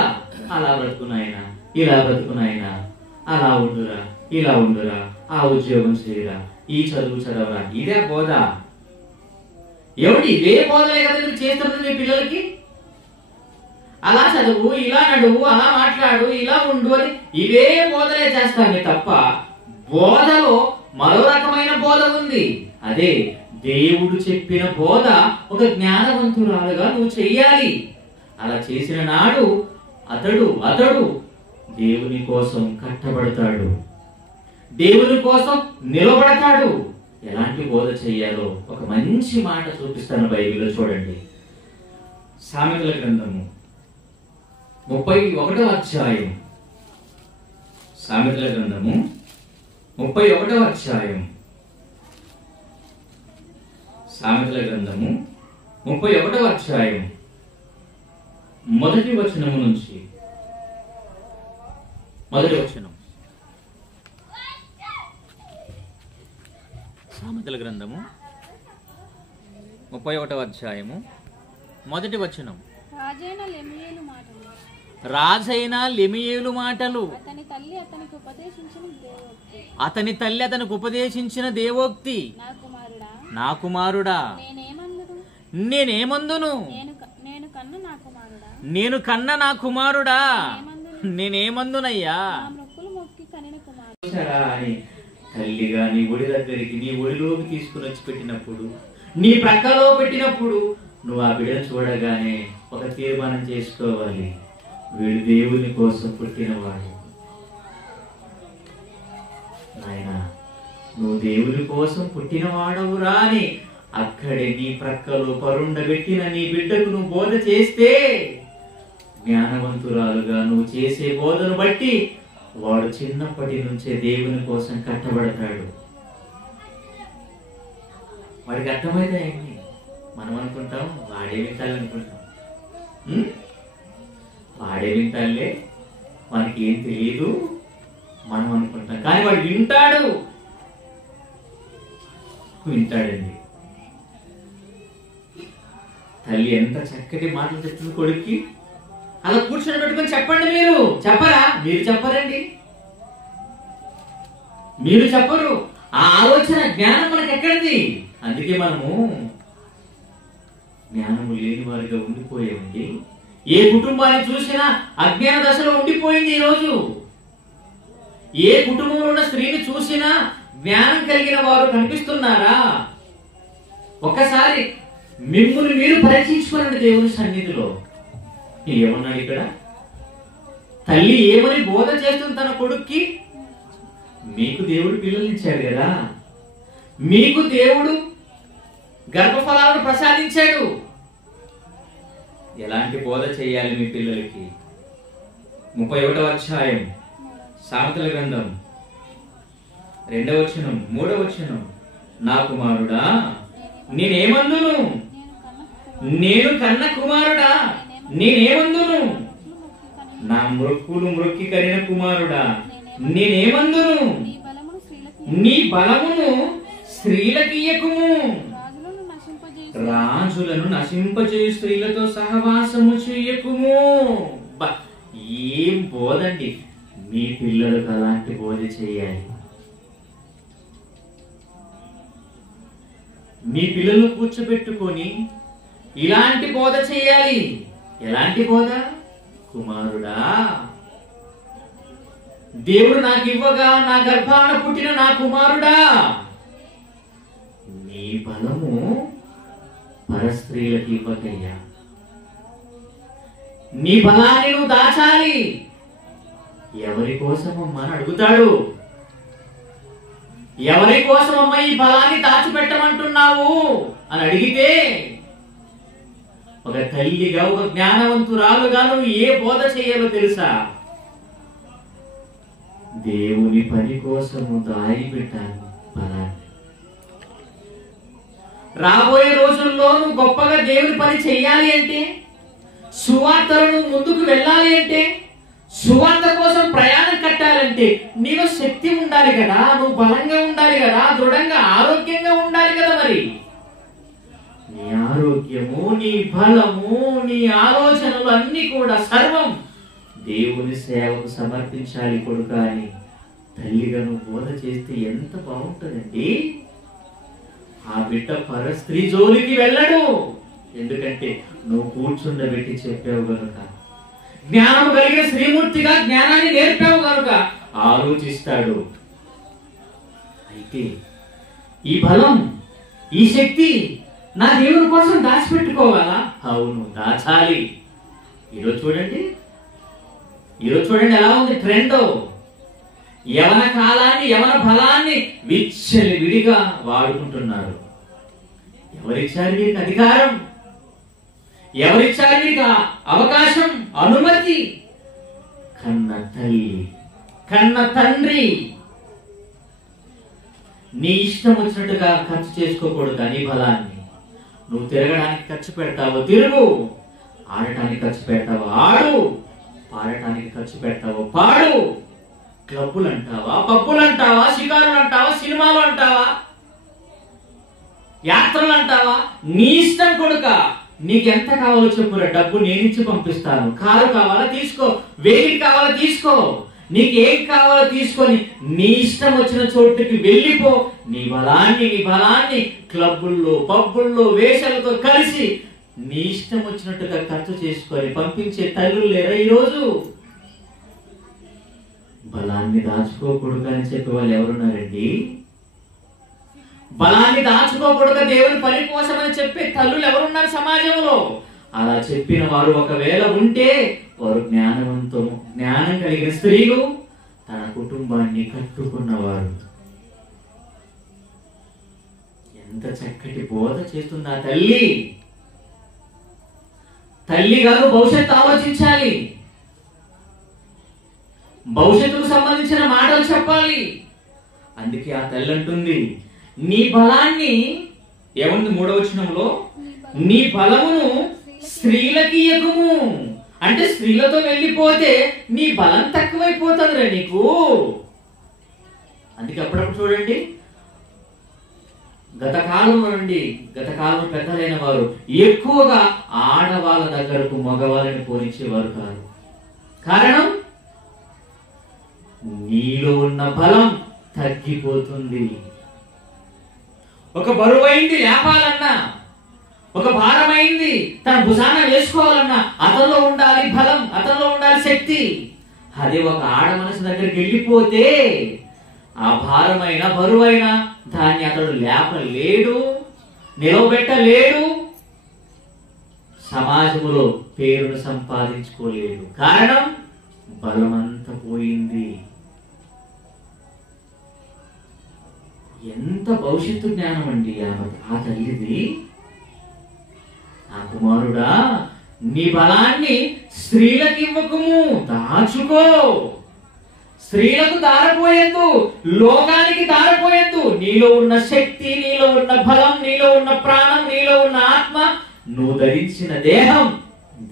అలా బ్రతుకునాయనా, ఇలా బ్రతుకునాయనా, అలా ఉండురా, ఇలా ఉండురా, ఆ ఉద్యోగం చేయరా, ఈ చదువు చదవరా, ఇదే బోధ. ఏమిటి? ఇదే బోధలే కదా మీరు చేస్తున్నది మీ పిల్లలకి. అలా చదువు, ఇలా నడువు, అలా మాట్లాడు, ఇలా ఉండు అని ఇవే బోధలే చేస్తామే తప్ప బోధలో మరో రకమైన బోధ ఉంది. అదే దేవుడు చెప్పిన బోధ ఒక జ్ఞానవంతురాలుగా నువ్వు చెయ్యాలి. అలా చేసిన నాడు అతడు దేవుని కోసం కట్టబడతాడు, దేవుని కోసం నిలబడతాడు. ఎలాంటి బోధ చెయ్యాలో ఒక మంచి మాట చూపిస్తాను బైబిల్లో. చూడండి, సామెతల గ్రంథము 31వ అధ్యాయం. సామెతల గ్రంథము 31వ అధ్యాయం. సామెతల గ్రంథము 31వ అధ్యాయం మొదటి వచనము నుంచి. మొదటి వచనం. సామెతల గ్రంథము 31వ అధ్యాయము మొదటి వచనం. రాజైన లెమియేలు మాటలు, అతని తల్లి అతనికి ఉపదేశించిన దేవోక్తి. నా కుమారుడా నేనేమందును, నేను కన్న నా కుమారుడా నేనేమందునయ్యా. తల్లిగా నీ ఒడి దగ్గరికి, నీ ఒడిలోకి తీసుకుని వచ్చి పెట్టినప్పుడు, నీ ప్రక్కలో పెట్టినప్పుడు నువ్వు ఆ బిడ్డను చూడగానే ఒక తీర్మానం చేసుకోవాలి, వీడు దేవుని కోసం పుట్టినవాడు. నాయనా, నువ్వు దేవుని కోసం పుట్టినవాడవురా అని అక్కడే నీ ప్రక్కలో పరుండబెట్టిన నీ బిడ్డకు నువ్వు బోధ చేస్తే, జ్ఞానవంతురాలుగా నువ్వు చేసే బోధను బట్టి వాడు చిన్నప్పటి నుంచే దేవుని కోసం కట్టబడతాడు. వాడికి అర్థమైతే ఏంటి? మనం అనుకుంటాం వాడే వింటాలి అనుకుంటాం. వాడే వింటాలే, వానికి ఏం తెలియదు మనం అనుకుంటాం. కానీ వాడు వింటాడండి. తల్లి ఎంత చక్కటి మాటలు చెప్తుంది కొడుక్కి. అలా కూర్చొని పెట్టుకొని చెప్పండి. మీరు చెప్పరా? మీరు చెప్పరండి, మీరు చెప్పరు. ఆ ఆలోచన జ్ఞానం మనకి ఎక్కడిది? అందుకే మనము జ్ఞానము లేని వారిగా ఉండిపోయామండి. ఏ కుటుంబాన్ని చూసినా అజ్ఞాన దశలో ఉండిపోయింది ఈరోజు. ఏ కుటుంబంలో ఉన్న స్త్రీని చూసినా జ్ఞానం కలిగిన వారు కనిపిస్తున్నారా? ఒక్కసారి మిమ్మల్ని మీరు పరీక్షించుకోండి దేవుని సన్నిధిలో. ఏమన్నాడు ఇక్కడ? తల్లి ఏమని బోధ చేస్తుంది తన కొడుక్కి? మీకు దేవుడు పిల్లల్ని ఇచ్చాడు కదా, మీకు దేవుడు గర్భఫలాలను ప్రసాదించాడు. ఎలాంటి బోధ చేయాలి మీ పిల్లలకి? 31వ అధ్యాయం సామెతల గ్రంథం 2వ వచనం 3వ వచనం. నా కుమారుడా నేనేమందును, నేను కన్న కుమారుడా నేనేమందును, నా మొక్కి కరిన కుమారుడా నేనేమందును, నీ బలమును స్త్రీలకియ్యకుము, రాజులను నశింపచేయు స్త్రీలతో సహవాసము చేయకుము. ఏం బోధండి! మీ పిల్లలకు అలాంటి బోధ చేయాలి. మీ పిల్లలను కూర్చోబెట్టుకొని ఇలాంటి బోధ చేయాలి. ఎలాంటి బోధ? కుమారుడా, దేవుడు నాకు ఇవ్వగా నా గర్భాన పుట్టిన నా కుమారుడా, నీ బలము పరస్త్రీలకు ఇవ్వకయ్యా. నీ బలాన్ని నువ్వు దాచాలి. ఎవరి కోసమమ్మా అని అడుగుతాడు. ఎవరి కోసమమ్మా ఈ బలాన్ని దాచిపెట్టమంటున్నావు అని అడిగితే, ఒక తల్లిగా, ఒక జ్ఞానవంతురాలుగా నువ్వు ఏ బోధ చేయాలో తెలుసా? దేవుని పని కోసము దాచిపెట్టాలి బలాన్ని. రాబోయే రోజుల్లో నువ్వు గొప్పగా దేవుని పని చెయ్యాలి అంటే, సువార్తలను ముందుకు వెళ్ళాలి అంటే, సువార్త కోసం ప్రయాణం కట్టాలంటే నీలో శక్తి ఉండాలి కదా, నువ్వు బలంగా ఉండాలి కదా, దృఢంగా ఆరోగ్యంగా ఉండాలి కదా. మరి నీ ఆరోగ్యము, నీ బలము, నీ ఆలోచనలు అన్ని కూడా సర్వం దేవుని సేవకు సమర్పించాలి కొడుకా అని తల్లిగా నువ్వు బోధ చేస్తే ఎంత బాగుంటుందండి. ఆ బిడ్డ పరస్త్రీ జోలికి వెళ్ళడు. ఎందుకంటే నువ్వు కూర్చుండబెట్టి చెప్పావు కనుక, జ్ఞానం కలిగిన శ్రీమూర్తిగా జ్ఞానాన్ని నేర్పావు కనుక ఆలోచిస్తాడు. అయితే ఈ బలం, ఈ శక్తి నా దేవుని కోసం దాచిపెట్టుకోవాలా? అవును, దాచాలి. ఈరోజు చూడండి ఎలా ఉంది ట్రెండ్. యవన కాలాన్ని, యవన బలాన్ని విడిగా వాడుకుంటున్నారు. ఎవరిచ్చారు వీరికి అధికారం? ఎవరిచ్చారు వీరికి అవకాశం, అనుమతి? కన్న తల్లి, కన్న తండ్రి. నీ ఇష్టం వచ్చినట్టుగా ఖర్చు చేసుకోకూడదు. నీ బలాన్ని నువ్వు తిరగడానికి ఖర్చు పెడతావో తిరుగు, ఆడటానికి ఖర్చు పెడతావో ఆడు, పాడటానికి ఖర్చు పెడతావో పాడు. క్లబ్బులు అంటావా, పబ్బులు అంటావా, షికారులు అంటావా, సినిమాలు అంటావా, యాత్రలు అంటావా, నీ ఇష్టం కొడుక. నీకు ఎంత కావాలో చెప్పురా, డబ్బు నేనిచ్చి పంపిస్తాను. కారు కావాలా తీసుకో, వెహికల్ కావాలా తీసుకో, నీకు ఏం కావాలో తీసుకొని నీ ఇష్టం వచ్చిన చోటుకి వెళ్ళిపో. నీ బలాన్ని క్లబ్బుల్లో, పబ్బుల్లో, వేషాలతో కలిసి నీ ఇష్టం వచ్చినట్టుగా ఖర్చు చేసుకొని పంపించే తల్లులు లేరా ఈరోజు? బలాన్ని దాచుకోకూడదు అని చెప్పే వాళ్ళు ఎవరున్నారండి? బలాన్ని దాచుకోకూడదు దేవుని పని కోసం అని చెప్పే తల్లులు ఎవరున్నారు సమాజంలో? అలా చెప్పిన వారు ఒకవేళ ఉంటే వారు జ్ఞానం కలిగిన స్త్రీలు, తన కుటుంబాన్ని కట్టుకున్నవారు. ఎంత చక్కటి బోధ చేస్తుంది ఆ తల్లి. తల్లి గారు భవిష్యత్తు ఆలోచించాలి, భవిష్యత్తుకు సంబంధించిన మాటలు చెప్పాలి. అందుకే ఆ తల్లి అంటుంది, నీ బలాన్ని, ఏముంది 3వ వచనంలో, నీ బలమును స్త్రీలకి ఇయ్యకుము. అంటే స్త్రీలతో వెళ్ళిపోతే నీ బలం తక్కువైపోతుందిరా నీకు. అందుకే అప్పుడప్పుడు చూడండి, గత కాలంలో పెద్దలైన వారు ఎక్కువగా ఆడవాళ్ళ దగ్గరకు మగవాళ్ళని పోనిచ్చేవారు కాదు. కారణం, నీలో ఉన్న బలం తగ్గిపోతుంది. ఒక బరువైంది లేపాలన్నా, ఒక భారమైంది తన భుజాన వేసుకోవాలన్నా అతనిలో ఉండాలి బలం, అతనిలో ఉండాలి శక్తి. అదే ఒక ఆడ మనసు దగ్గరికి వెళ్ళిపోతే ఆ భారమైన, బరువైన దాన్ని అతడు లేపలేడు, నిలవబెట్టలేడు, సమాజంలో పేరును సంపాదించుకోలేడు. కారణం, బలమంతా పోయింది. ఎంత భవిష్యత్తు జ్ఞానం అండి ఆ తల్లిది. ఆ కుమారుడా, నీ బలాన్ని స్త్రీలకు ఇవ్వకుము, దాచుకో. స్త్రీలకు దారపోయేద్దు, లోకానికి దారపోయేద్దు. నీలో ఉన్న శక్తి, నీలో ఉన్న బలం, నీలో ఉన్న ప్రాణం, నీలో ఉన్న ఆత్మ, నువ్వు ధరించిన దేహం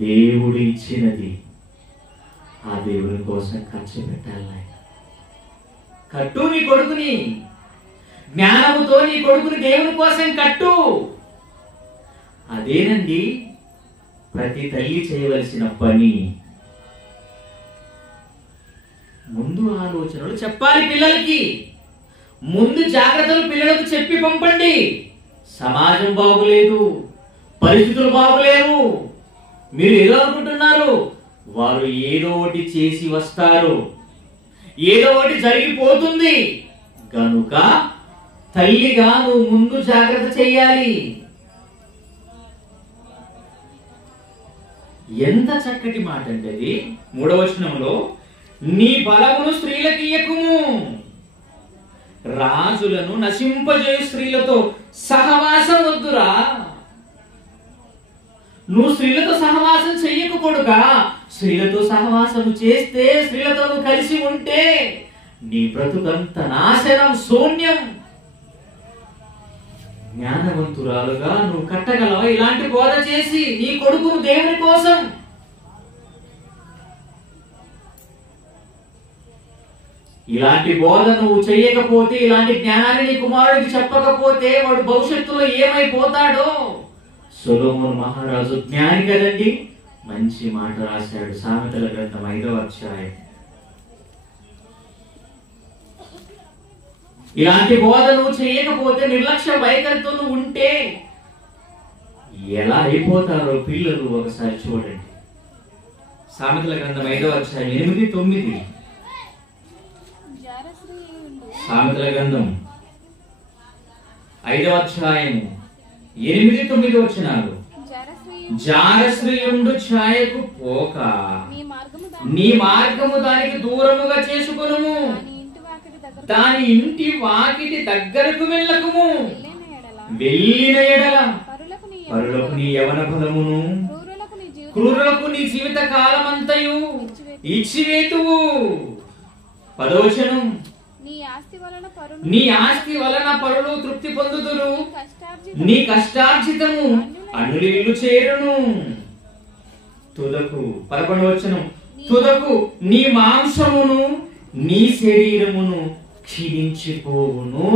దేవుడు ఇచ్చినది. ఆ దేవుని కోసం ఖర్చు పెట్టాలి. కట్టు నీ కొడుకుని, జ్ఞానముతో నీ కొడుకుని దేవుని కోసం కట్టు. అదేనండి ప్రతి తల్లి చేయవలసిన పని. ముందు ఆలోచనలు చెప్పాలి పిల్లలకి, ముందు జాగ్రత్తలు పిల్లలకు చెప్పి పంపండి. సమాజం బాగులేదు, పరిస్థితులు బాగులేవు, మీరు ఏదో అనుకుంటున్నారు, వారు ఏదో ఒకటి చేసి వస్తారు, ఏదో ఒకటి జరిగిపోతుంది కనుక తల్లిగా నువ్వు ముందు జాగ్రత్త చెయ్యాలి. ఎంత చక్కటి మాట అంటే అది 3వ వచనంలో, నీ బలమును స్త్రీలకు ఇయ్యకుము, రాజులను నశింపజేయు స్త్రీలతో సహవాసం వద్దురా. నువ్వు స్త్రీలతో సహవాసం చెయ్యకు కొడుకా. స్త్రీలతో సహవాసం చేస్తే, స్త్రీలతో నువ్వు కలిసి ఉంటే నీ బ్రతుకంత నాశనం, శూన్యం. జ్ఞానవంతురాలుగా నువ్వు కట్టగలవా ఇలాంటి బోధ చేసి నీ కొడుకును దేవుని కోసం? ఇలాంటి బోధ నువ్వు చెయ్యకపోతే, ఇలాంటి జ్ఞానాన్ని నీ కుమారుడికి చెప్పకపోతే వాడు భవిష్యత్తులో ఏమైపోతాడో. సొలొమోను మహారాజు జ్ఞాని కదండి, మంచి మాట రాశాడు. సామెతల గ్రంథం 5వ అధ్యాయం. ఇలాంటి బోధ నువ్వు చేయకపోతే, నిర్లక్ష్య వైఖరితో నువ్వు ఉంటే ఎలా అయిపోతారో పిల్లలు ఒకసారి చూడండి. సామెతల గ్రంథం 5వ అధ్యాయం 8, 9. సామెతల గ్రంథం 5వ అధ్యాయం 8, 9 వచనాలు. జారశ్రీయుండు ఛాయకు పోక నీ మార్గము దానికి దూరముగా చేసుకొనుము, దాని ఇంటి వాకిటి దగ్గరకు వెళ్ళకుము. వెళ్ళిన ఎడల పరులకు నీ యవన ఫలమును, క్రూరులకు నీ జీవిత కాలమంతయు ఇచ్చివేతువు. 10వ వచనం, నీ ఆస్తి వలన పరులు తృప్తి పొందుదురు, నీ కష్టార్జితము అన్యులు చేరును. తుదకు 11వ వచనం, తుదకు నీ మాంసమును నీ శరీరమును క్షీణించిపోవును.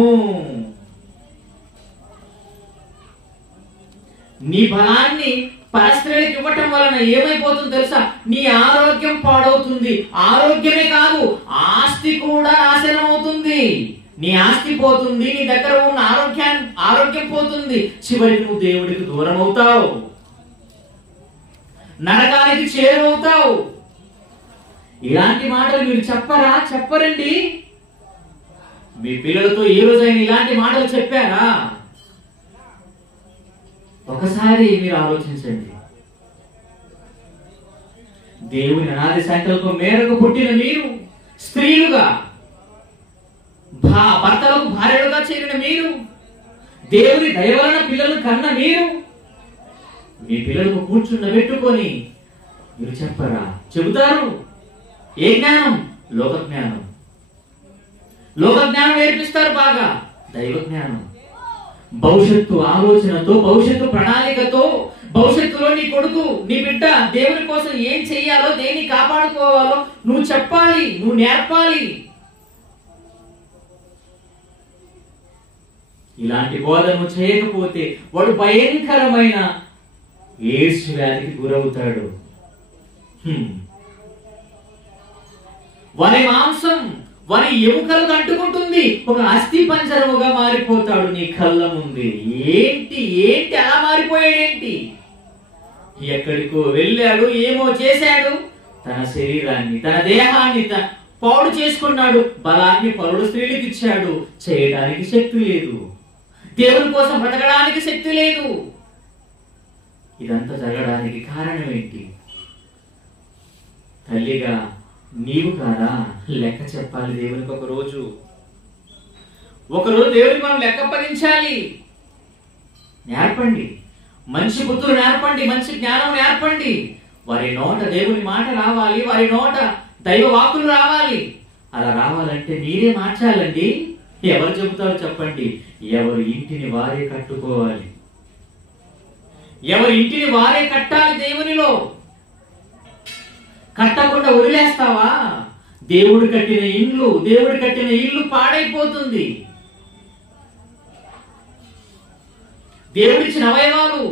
నీ బలాన్ని పరస్త్రీలకు ఇవ్వటం వలన ఏమైపోతుంది తెలుసా? నీ ఆరోగ్యం పాడవుతుంది. ఆరోగ్యమే కాదు, ఆస్తి కూడా నాశనం అవుతుంది. నీ ఆస్తి పోతుంది, నీ దగ్గర ఉన్న ఆరోగ్యం పోతుంది. చివరికి నువ్వు దేవుడికి దూరం అవుతావు, నరకానికి చేరువవుతావు. ఇలాంటి మాటలు మీరు చెప్పరా? చెప్పరండి. మీ పిల్లలతో ఏ రోజైనా ఇలాంటి మాటలు చెప్పారా? ఒకసారి మీరు ఆలోచించండి. దేవుని అనాది సంకల్పం మేరకు పుట్టిన మీరు, స్త్రీలుగా భర్తలకు భార్యలుగా చేరిన మీరు, దేవుని దయ వలన పిల్లలు కన్న మీరు, మీ పిల్లలకు కూర్చుండబెట్టుకొని మీరు చెప్పరా? చెబుతారు. ఏ జ్ఞానం? లోక జ్ఞానం. లోక జ్ఞానం నేర్పిస్తారు బాగా. దైవ జ్ఞానం, భవిష్యత్తు ఆలోచనతో, భవిష్యత్తు ప్రణాళికతో, భవిష్యత్తులో నీ కొడుకు, నీ బిడ్డ దేవుని కోసం ఏం చెయ్యాలో, దేన్ని కాపాడుకోవాలో నువ్వు చెప్పాలి, నువ్వు నేర్పాలి. ఇలాంటి బోధ నువ్వు చేయకపోతే వాడు భయంకరమైన ఎయిడ్స్ వ్యాధికి గురవుతాడు. వారి మాంసం, వారి ఎముకలకు అంటుకుంటుంది, ఒక అస్థి పంజరముగా మారిపోతాడు నీ కళ్ళ ముందే. ఏంటి అలా మారిపోయాడేంటి? ఎక్కడికో వెళ్ళాడు, ఏమో చేశాడు, తన శరీరాన్ని, తన దేహాన్ని పాడు చేసుకున్నాడు. బలాన్ని పరుడు స్త్రీలకు ఇచ్చాడు. చేయడానికి శక్తి లేదు, దేవుని కోసం బ్రతకడానికి శక్తి లేదు. ఇదంతా జరగడానికి కారణం ఏంటి? తల్లిగా నీవు కాదా లెక్క చెప్పాలి దేవునికి. ఒకరోజు దేవునికి మనం లెక్క పరించాలి. నేర్పండి, మంచి బుద్ధులు నేర్పండి, మంచి జ్ఞానం నేర్పండి. వారి నోట దేవుని మాట రావాలి, వారి నోట దైవ వాక్కులు రావాలి. అలా రావాలంటే మీరే మార్చాలండి. ఎవరు చెబుతారో చెప్పండి. ఎవరి ఇంటిని వారే కట్టుకోవాలి, ఎవరి ఇంటిని వారే కట్టాలి. దేవునిలో కట్టకుండా వదిలేస్తావా? దేవుడు కట్టిన ఇల్లు పాడైపోతుంది. దేవుడిచ్చిన అవయవాలు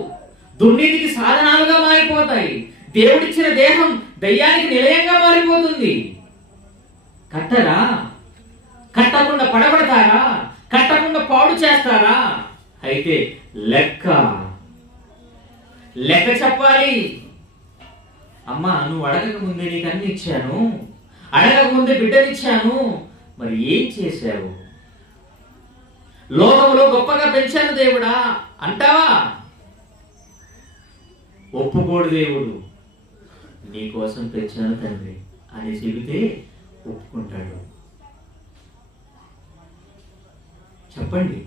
దుర్నీతికి సాధనాలుగా మారిపోతాయి. దేవుడిచ్చిన దేహం దయ్యానికి నిలయంగా మారిపోతుంది. కట్టరా? కట్టకుండా పడగొడతారా? కట్టకుండా పాడు చేస్తారా? అయితే లెక్క చెప్పాలి. అమ్మా, నువ్వు అడగక ముందే నీకు అన్ని ఇచ్చాను, అడగక ముందే బిడ్డనిచ్చాను, మరి ఏం చేశావు? లోకములో గొప్పగా పెంచాను దేవుడా అంటావా? ఒప్పుకోడు దేవుడు. నీ కోసం పెంచాను తండ్రి అని చెబితే ఒప్పుకుంటాడు. చెప్పండి.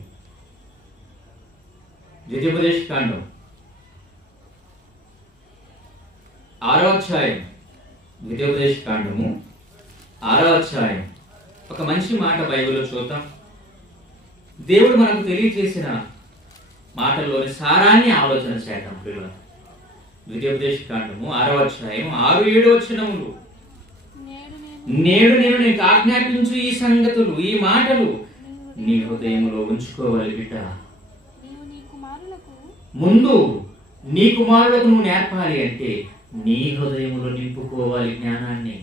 ద్వితీయోపదేశ కాండం 6వ అధ్యాయం, ద్వితీయోపదేశ కాండము 6వ అధ్యాయం ఒక మంచి మాట బైబిల్లో చూద్దాం. దేవుడు మనకు తెలియజేసిన మాటల్లోని సారాన్ని ఆలోచన చేద్దాం పిల్లలు. ద్వితీయోపదేశ కాండము 6వ అధ్యాయం 6-7 వచనములు. నేడు నేను నీకు ఆజ్ఞాపించు ఈ సంగతులు, ఈ మాటలు నీ హృదయములో ఉంచుకోవాలి బిడ్డ. ముందు నీ కుమారులకు నువ్వు నేర్పాలి అంటే నీ హృదయములో నింపుకోవాలి జ్ఞానాన్ని.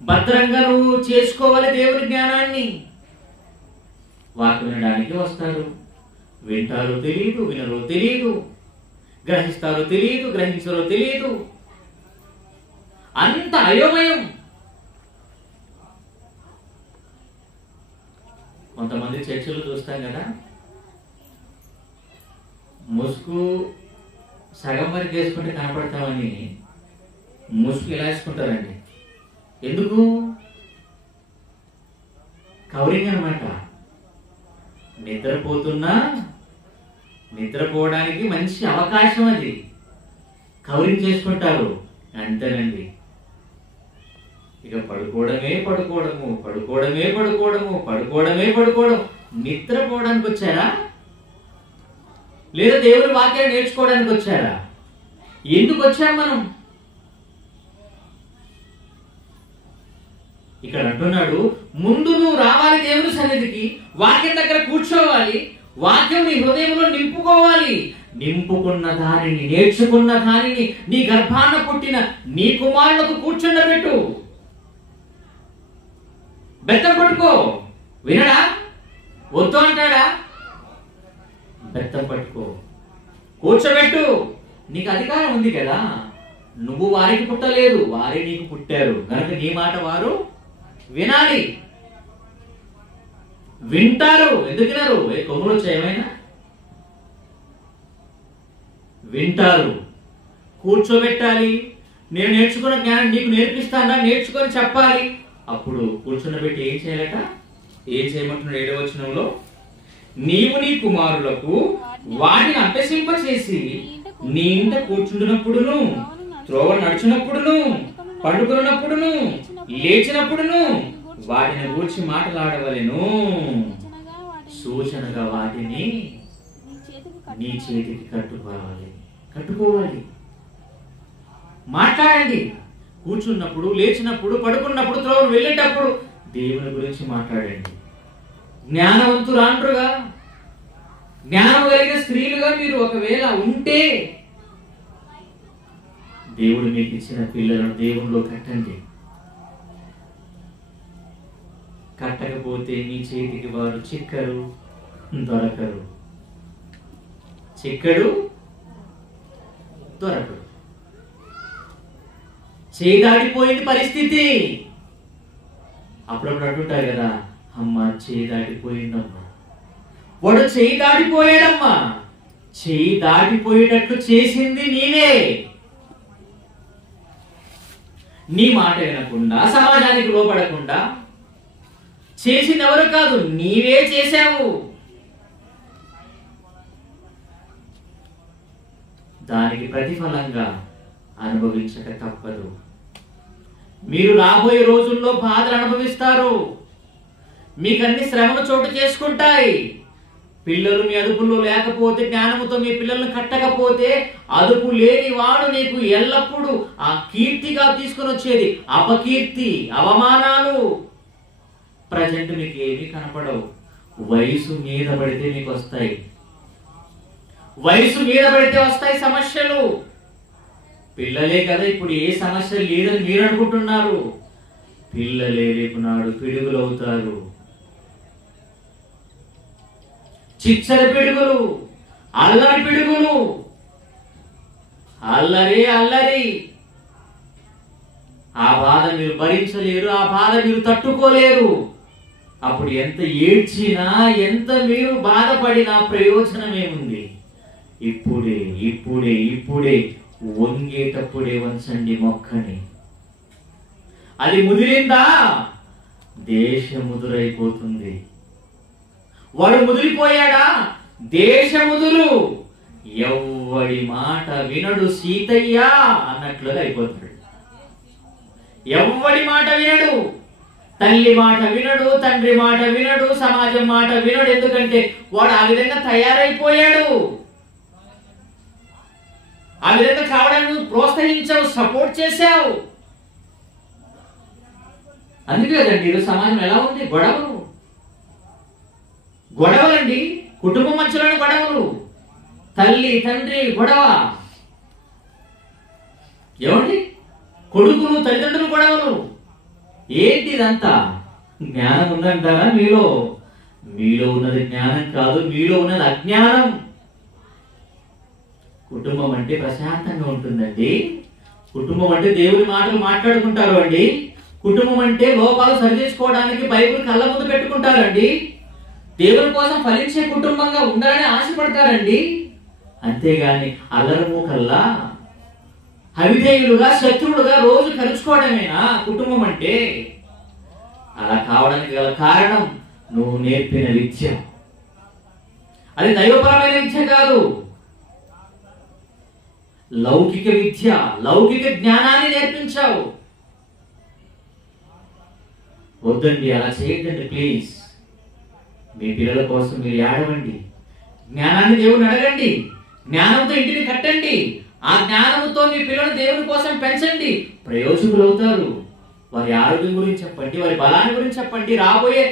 భద్రంగా నువ్వు చేసుకోవాలి దేవుని జ్ఞానాన్ని. వాక్యం వినడానికి వస్తారు, వింటారో తెలియదు, వినరో తెలియదు, గ్రహిస్తారో తెలియదు, గ్రహించరో తెలియదు, అంత అయోమయం. కొంతమంది చర్చలు చూస్తాం కదా, ముసుగు సగం వరకు వేసుకుంటే కనపడతామని ముసుగు ఇలా వేసుకుంటారండి. ఎందుకు? కవరింగ్ అనమాట. నిద్రపోవడానికి మంచి అవకాశం అది. కవరింగ్ చేసుకుంటారు అంతేనండి. ఇక పడుకోవడమే పడుకోవడము, పడుకోవడమే పడుకోవడము, పడుకోవడమే పడుకోవడం. నిద్రపోవడానికి వచ్చారా లేదా దేవుని వాక్యాన్ని నేర్చుకోవడానికి వచ్చారా? ఎందుకు వచ్చాం మనం? ఇక్కడ అంటున్నాడు, ముందు నువ్వు రావాలి దేవుని సన్నిధికి, వాక్యం దగ్గర కూర్చోవాలి, వాక్యం నీ హృదయంలో నింపుకోవాలి. నింపుకున్న దానిని, నేర్చుకున్న దానిని నీ గర్భాన పుట్టిన నీ కుమారులకు కూర్చుండబెట్టు. బెత్తం పట్టుకో. వినడా? వద్దు అంటాడా? బెత్తం పట్టుకో, కూర్చోబెట్టు. నీకు అధికారం ఉంది కదా. నువ్వు వారికి పుట్టలేదు, వారే నీకు పుట్టారు కనుక నీ మాట వారు వినాలి. వింటారు. ఎందుకు వినరు? కొమ్ములు వచ్చాయేమైనా? వింటారు. కూర్చోబెట్టాలి. నేను నేర్చుకున్న జ్ఞానం నీకు నేర్పిస్తానా, నేర్చుకొని చెప్పాలి. అప్పుడు కూర్చున్నబెట్టి ఏం చేయాలట? ఏం చేయమంటున్నాడు 7వ వచనంలో? నీవు నీ కుమారులకు వాటిని అభ్యసింపచేసి నీ ఇంట కూర్చుంటున్నప్పుడును, త్రోవ నడుచున్నప్పుడును, పండుకున్నప్పుడును, లేచినప్పుడును వాటిని గూర్చి మాట్లాడవలెను. సూచనగా వాటిని నీ చేతికి కట్టుకోవాలి. మాట్లాడండి. కూర్చున్నప్పుడు, లేచినప్పుడు, పడుకున్నప్పుడు, త్రోవ వెళ్ళేటప్పుడు దేవుని గురించి మాట్లాడండి. జ్ఞానవంతురాండ్రుగా, జ్ఞానం కలిగిన స్త్రీలుగా మీరు ఒకవేళ ఉంటే దేవుడు మీకు ఇచ్చిన పిల్లలను దేవునిలో కట్టండి. కట్టకపోతే మీ చేతికి వారు చిక్కరు, దొరకరు. చిక్కడు, దొరకడు. చేదాడిపోయింది పరిస్థితి. అప్పుడప్పుడు అంటుంటారు కదా, అమ్మ చేయి దాటిపోయిందమ్మా, వాడు చేయి దాటిపోయాడమ్మా. చేయి దాటిపోయేటట్లు చేసింది నీవే. నీ మాట వినకుండా, సమాజానికి లోపడకుండా చేసింది ఎవరు కాదు, నీవే చేశావు. దానికి ప్రతిఫలంగా అనుభవించక తప్పదు. మీరు రాబోయే రోజుల్లో బాధలు అనుభవిస్తారు. మీకు అన్ని శ్రమలు చోటు చేసుకుంటాయి. పిల్లలు మీ అదుపులో లేకపోతే, జ్ఞానముతో మీ పిల్లలను కట్టకపోతే, అదుపు లేని వాడు నీకు ఎల్లప్పుడూ ఆ కీర్తిగా తీసుకుని వచ్చేది అపకీర్తి, అవమానాలు. ప్రజెంట్ మీకు ఏమీ కనపడవు. వయసు మీద పడితే మీకు వస్తాయి. వయసు మీద పడితే వస్తాయి సమస్యలు. పిల్లలే కదా ఇప్పుడు ఏ సమస్య లేదని మీరు అనుకుంటున్నారు. పిల్లలే రేపు నాడు పిడుగులు అవుతారు. చిచ్చర పిడుగులు, అల్లరి పిడుగులు, అల్లరి అల్లరి. ఆ బాధ మీరు భరించలేరు, ఆ బాధ మీరు తట్టుకోలేరు. అప్పుడు ఎంత ఏడ్చినా, ఎంత మీరు బాధపడినా ప్రయోజనం ఏముంది? ఇప్పుడే ఇప్పుడే ఇప్పుడే వంగేటప్పుడే వంచండి మొక్కని. అది ముదిరిందా దేశముదురైపోతుంది. వాడు ముదిరిపోయాడా దేశముదురు. ఎవ్వడి మాట వినడు సీతయ్య అన్నట్లుగా అయిపోతాడు. ఎవ్వడి మాట వినడు. తల్లి మాట వినడు, తండ్రి మాట వినడు, సమాజం మాట వినడు. ఎందుకంటే వాడు ఆ విధంగా తయారైపోయాడు. ఆ విధంగా కావడానికి ప్రోత్సహించావు, సపోర్ట్ చేశావు. అందుకే కదండి ఈరోజు సమాజం ఎలా ఉంది? గొడవలండి. కుటుంబం మధ్యలోని గొడవలు, తల్లి తండ్రి గొడవ, ఏమండి కొడుకులు తల్లిదండ్రులు గొడవలు. ఏంటి ఇదంతా? జ్ఞానం ఉందంటారా మీలో? మీలో ఉన్నది జ్ఞానం కాదు, మీలో ఉన్నది అజ్ఞానం. కుటుంబం అంటే ప్రశాంతంగా ఉంటుందండి. కుటుంబం అంటే దేవుని మాటలు మాట్లాడుకుంటారు అండి. కుటుంబం అంటే లోపాలు సరిచేసుకోవడానికి బైబిల్ కళ్ళ ముందు పెట్టుకుంటారండి. దేవుని కోసం ఫలించే కుటుంబంగా ఉండాలని ఆశపడతారండి. అంతేగాని అల్లరమూకల్లా అవిధేయులుగా, శత్రువులుగా రోజు కలుసుకోవడమేనా కుటుంబం అంటే? అలా కావడానికి గల కారణం నువ్వు నేర్పిన విద్య. అది దైవపరమైన విద్య కాదు, లౌకిక విద్య, లౌకిక జ్ఞానాన్ని నేర్పించావు. వద్దండి, అలా చేయొద్దండి ప్లీజ్. మీ పిల్లల కోసం మీరు ఏడవండి. జ్ఞానాన్ని దేవుని అడగండి. జ్ఞానంతో ఇంటిని కట్టండి. ఆ జ్ఞానంతో మీ పిల్లలు దేవుని కోసం పెంచండి. ప్రయోజకులు అవుతారు. వారి ఆరోగ్యం గురించి చెప్పండి, వారి బలాన్ని గురించి చెప్పండి, రాబోయే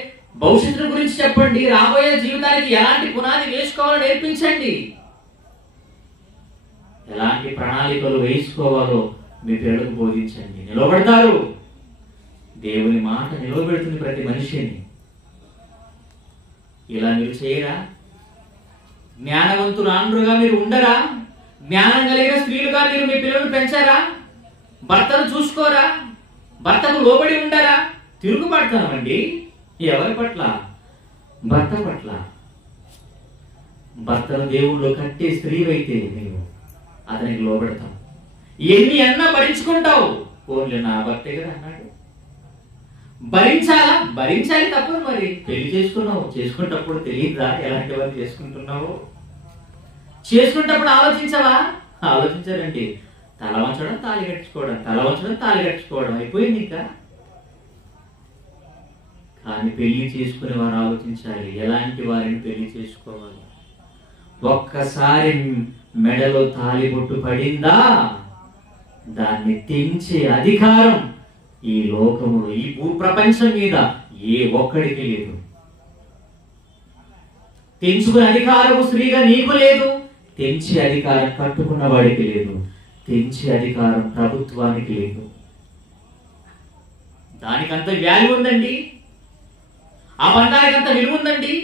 భవిష్యత్తు గురించి చెప్పండి, రాబోయే జీవితానికి ఎలాంటి పునాది వేసుకోవాలో నేర్పించండి. ఎలాంటి ప్రణాళికలు వేసుకోవాలో మీ పిల్లలకు బోధించండి. నిలబడతారు. దేవుని మాట నిలబెడుతుంది ప్రతి మనిషిని. ఇలా మీరు చేయరా? జ్ఞానవంతురాండ్రుగా మీరు ఉండరా? జ్ఞానం కలిగిన స్త్రీలుగా మీరు మీ పిల్లలను పెంచారా? భర్తను చూసుకోరా? భర్తకు లోబడి ఉండరా? తిరుగుబడతామండి. ఎవరి పట్ల? భర్త పట్ల. భర్తను దేవుళ్ళు కట్టే స్త్రీవైతే నీవు అతనికి లోబడతావు. ఎన్ని అన్నా భరించుకుంటావు. ఓన్లీ నా భర్తే కదా అన్నాడు. భరించాలా? భరించాలి, తప్పదు. మరి పెళ్లి చేసుకున్నావు, చేసుకునేటప్పుడు తెలియదా ఎలాంటి వారు చేసుకుంటున్నావు? చేసుకునేటప్పుడు ఆలోచించవా? ఆలోచించారండి. తల వంచడం తాళి కట్టుకోవడం, తల వంచడం తాళి కట్టుకోవడం అయిపోయింది ఇంకా. కానీ పెళ్లి చేసుకునే వారు ఆలోచించాలి, ఎలాంటి వారిని పెళ్లి చేసుకోవాలి. ఒక్కసారి మెడలో తాళి బొట్టు పడిందా దాన్ని తెంచే అధికారం ఈ లోకములో, ఈ భూప్రపంచం మీద ఏ ఒక్కడికి లేదు. తెంచుకునే అధికారము స్త్రీగా నీకు లేదు. తెంచే అధికారం కట్టుకున్న వాడికి లేదు. తెంచే అధికారం ప్రభుత్వానికి లేదు. దానికంత వాల్యూ ఉందండి. ఆ బంధానికంత విలువ ఉందండి.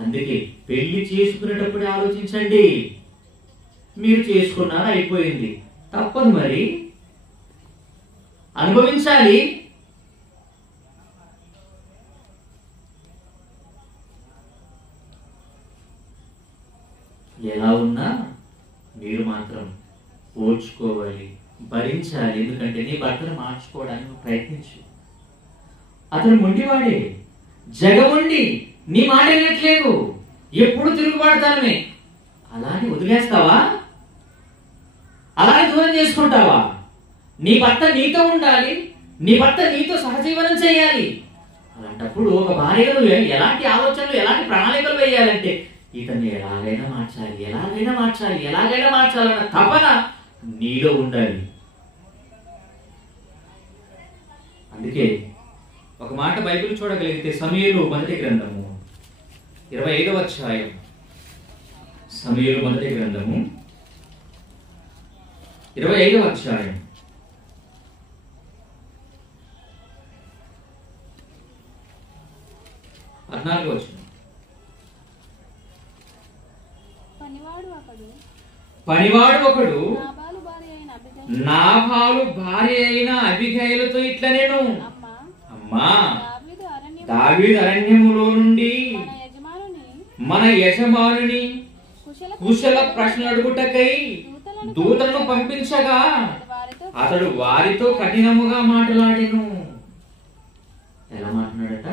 అందుకే పెళ్లి చేసుకునేటప్పుడే ఆలోచించండి. మీరు చేసుకున్నారా, అయిపోయింది, తప్పదు. మరి అనుభవించాలి. ఎలా ఉన్నా మీరు మాత్రం ఓర్చుకోవాలి, భరించాలి. ఎందుకంటే నీ భర్తను మార్చుకోవడానికి ప్రయత్నించు. అతను మొండివాడే, జగముండి నీ మాట వినట్లేదు, ఎప్పుడు తిరుగుబాటుతనమే. అలానే వదిలేస్తావా? అలానే దూరం చేసుకుంటావా? నీ భర్త నీతో ఉండాలి, నీ భర్త నీతో సహజీవనం చేయాలి. అలాంటప్పుడు ఒక భార్యను ఎలాంటి ఆలోచనలు, ఎలాంటి ప్రణాళికలు వేయాలంటే ఇతన్ని ఎలాగైనా మార్చాలి, ఎలాగైనా మార్చాలి, ఎలాగైనా మార్చాలన్న తపన నీలో ఉండాలి. అందుకే ఒక మాట బైబిల్ చూడగలిగితే సమూయేలు మొదటి గ్రంథము 25వ అధ్యాయం, సమూయేలు మొదటి గ్రంథము 25వ అధ్యాయం 14వ వచనం. పనివాడు ఒకడు నాబాలు భార్య అయిన అబిగయలుతో ఇట్లా నేను, అమ్మా దావీదు అరణ్యములో నుండి మన యజమానుని కుశల ప్రశ్నలు అడుగుటకై దూతలను పంపించగా అతడు వారితో కఠినముగా మాట్లాడెను. ఎలా మాట్లాడట?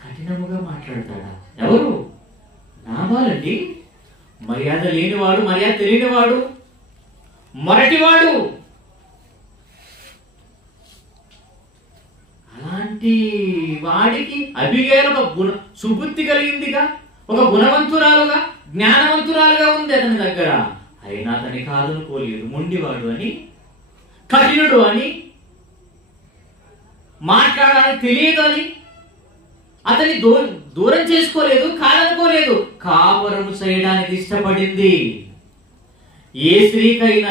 కఠినముగా మాట్లాడతాడా? ఎవరు? నాబాలండి. మర్యాద లేనివాడు, మర్యాద తెలియనివాడు, మొరటివాడు. అలాంటి వాడికి అబిగయలు ఒక సుబుద్ధి కలిగిందిగా, ఒక గుణవంతురాలుగా, జ్ఞానవంతురాలుగా ఉంది అతని దగ్గర. అయినా అతని కాదనుకోలేదు. మొండివాడు అని, కఠినుడు అని, మాట్లాడాలని తెలియదు అని అతని దూరం చేసుకోలేదు, కాదనుకోలేదు. కాపురము చేయడానికి ఇష్టపడింది. ఏ స్త్రీకైనా,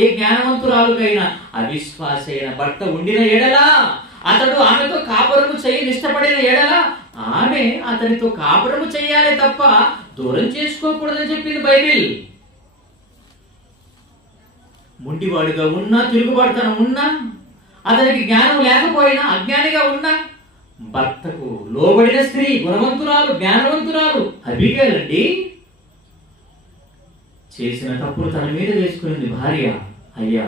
ఏ జ్ఞానవంతురాలుకైనా అవిశ్వాస అయిన భర్త ఉండిన ఎడలా, అతడు ఆమెతో కాపురము చేయని ఇష్టపడిన ఎడలా, ఆమె అతనితో కాపురము చేయాలి తప్ప దూరం చేసుకోకూడదని చెప్పింది బైబిల్. ముండివాడిగా ఉన్నా, తిరుగుబాటుతనం ఉన్నా, అతనికి జ్ఞానం లేకపోయినా, అజ్ఞానిగా ఉన్నా, భర్తకు లోబడిన స్త్రీ, గుణవంతురాలు, జ్ఞానవంతురాలు అబిగయలు అండి. చేసిన తప్పును తన మీద వేసుకునింది భార్య. అయ్యా,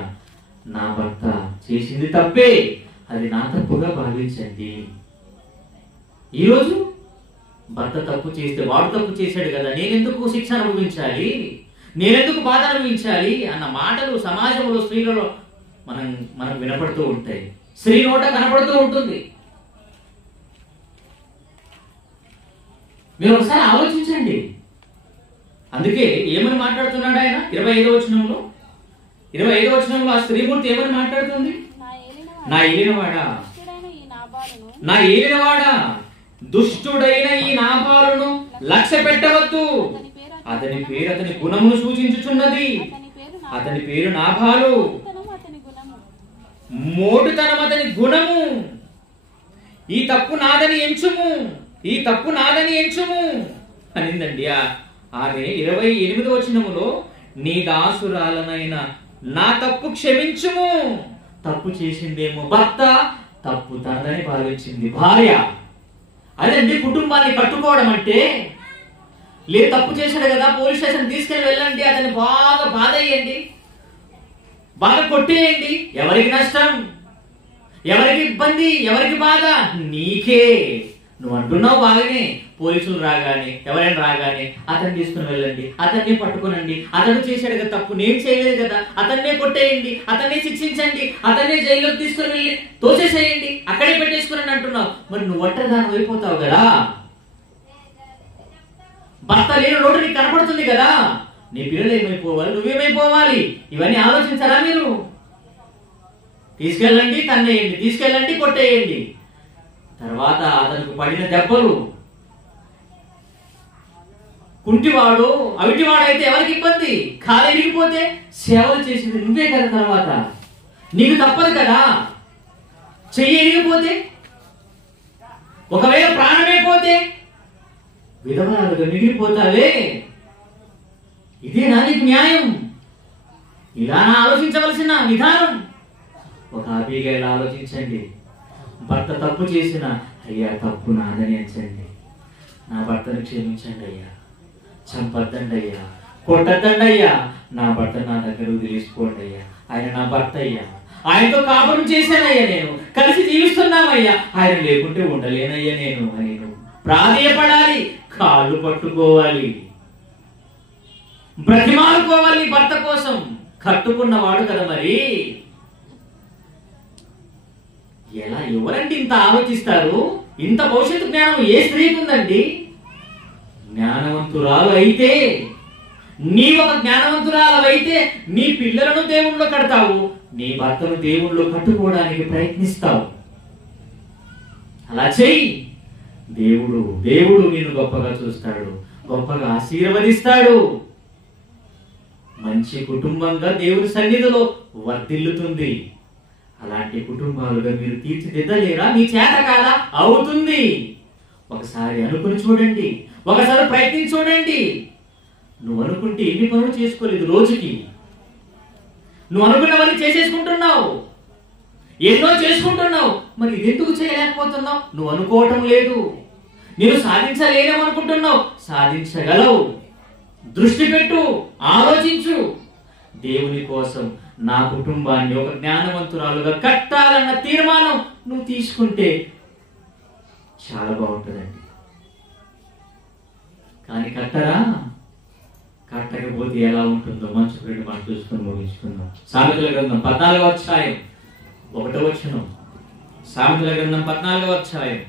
నా భర్త చేసింది తప్పే, అది నా తప్పుగా భావించండి. ఈరోజు భర్త తప్పు చేస్తే, వాడు తప్పు చేశాడు కదా, నేనెందుకు శిక్ష అనుభవించాలి, నేనెందుకు బాధ అనుభవించాలి అన్న మాటలు సమాజంలో స్త్రీలలో మనకు వినపడుతూ ఉంటాయి. స్త్రీ నోట కనపడుతూ ఉంటుంది. మీరు ఒకసారి ఆలోచించండి. అందుకే ఏమని మాట్లాడుతున్నాడు ఆయన 25వ వచనంలో ఆ స్త్రీమూర్తి ఏమని మాట్లాడుతుంది? నా ఏలినవాడా, దుష్టుడైన ఈ నాబాలును లక్ష్య పెట్టవద్దు. అతని పేరు అతని గుణమును సూచించుచున్నది. అతని పేరు నాబాలు, మోటుతనం అతని గుణము. ఈ తప్పు నాదని ఎంచుము అనిందండి ఆమె. 28వ వచనములో నీ దాసురాలనైన నా తప్పు క్షమించుము. తప్పు చేసిందేమో భర్త, తప్పు తనదని భావించింది భార్య. అదండి కుటుంబాన్ని కట్టుకోవడం అంటే. లేదు, తప్పు చేశాడు కదా, పోలీస్ స్టేషన్ తీసుకెళ్ళి వెళ్ళండి, అతన్ని బాగా బాధ అయ్యండి, బాగా కొట్టేయండి. ఎవరికి నష్టం? ఎవరికి ఇబ్బంది? ఎవరికి బాధ? నీకే. నువ్వు అంటున్నావు బాగానే, పోలీసులు రాగానే, ఎవరైనా రాగానే అతన్ని తీసుకుని వెళ్ళండి, అతన్ని పట్టుకునండి, అతను చేశాడు కదా తప్పు, నేను చేయలేదు కదా, అతన్నే కొట్టేయండి, అతన్నే శిక్షించండి, అతన్నే జైల్లోకి తీసుకుని వెళ్ళి తోసేసేయండి, అక్కడే పెట్టేసుకుని అంటున్నావు. మరి నువ్వు ఒంటరిదాని అయిపోతావు కదా. భర్త లేని రోడ్డు నీకు కనపడుతుంది కదా. నీ పిల్లలు ఏమైపోవాలి, నువ్వేమైపోవాలి? ఇవన్నీ ఆలోచించారా మీరు? తీసుకెళ్ళండి, తన్నేయండి, తీసుకెళ్ళండి, కొట్టేయండి. తర్వాత అతనికి పడిన దెబ్బలు. కుంటివాడు, అవిటివాడు అయితే ఎవరికి ఇబ్బంది? కాలు ఇరిగిపోతే సేవలు చేసింది నువ్వే కదా. తర్వాత నీకు తప్పదు కదా. చెయ్యి ఇరిగిపోతే, ఒకవేళ ప్రాణమే పోతే విధవరాలుగా మిగిలిపోతావే. ఇదేనా నీకు న్యాయం? ఇలా ఆలోచించవలసిన విధానం? ఒక అబిగయలు ఆలోచించండి. భర్త తప్పు చేసిన, అయ్యా తప్పు నాదని ఎంచండి, నా భర్తను క్షమించండి అయ్యా, చంపద్దండి అయ్యా, కొట్టద్దండి అయ్యా, నా భర్త నా దగ్గర వదిలేసుకోండి అయ్యా, ఆయన నా భర్త అయ్యా, ఆయనతో కాపురం చేశానయ్యా, నేను కలిసి జీవిస్తున్నామయ్యా, ఆయన లేకుంటే ఉండలేనయ్యా నేను ప్రాధేయపడాలి, కాళ్ళు పట్టుకోవాలి, బ్రతిమాలుకోవాలి భర్త కోసం. కట్టుకున్నవాడు కదా. మరి ఎలా, ఎవరండి ఇంత ఆలోచిస్తారు? ఇంత భవిష్యత్తు జ్ఞానం ఏ స్త్రీకి ఉందండి? జ్ఞానవంతురాలు అయితే, నీ ఒక జ్ఞానవంతురాలు అయితే నీ పిల్లలను దేవుళ్ళో కడతావు, నీ భర్తను దేవుళ్ళో కట్టుకోవడానికి ప్రయత్నిస్తావు. అలా చెయ్యి. దేవుడు నిన్ను గొప్పగా చూస్తాడు. గొప్పగా ఆశీర్వదిస్తాడు. మంచి కుటుంబంగా దేవుని సన్నిధిలో వర్ధిల్లుతుంది. అలాంటి కుటుంబాలుగా మీరు తీర్చిదిద్దలేరా? మీ చేత కాదా? అవుతుంది. ఒకసారి అనుకుని చూడండి, ఒకసారి ప్రయత్నించి చూడండి. నువ్వు అనుకుంటే ఎన్ని పనులు చేసుకోలేదు రోజుకి. నువ్వు అనుకున్నవన్నీ చేసేసుకుంటున్నావు, ఎన్నో చేసుకుంటున్నావు. మరి ఎందుకు చేయలేకపోతున్నావు? నువ్వు అనుకోవటం లేదు. నేను సాధించలేనేమనుకుంటున్నావు, సాధించగలవు. దృష్టి పెట్టు, ఆలోచించు. దేవుని కోసం నా కుటుంబాన్ని ఒక జ్ఞానవంతురాలుగా కట్టాలన్న తీర్మానం నువ్వు తీసుకుంటే చాలా బాగుంటుందండి. కానీ కట్టరా? కట్టకపోతే ఎలా ఉంటుందో మంచి రెండు మాట చూసుకుని ముగించుకుందాం. సామెతల గ్రంథం 14వ అధ్యాయం 1వ వచనం. సామెతల గ్రంథం 14వ అధ్యాయం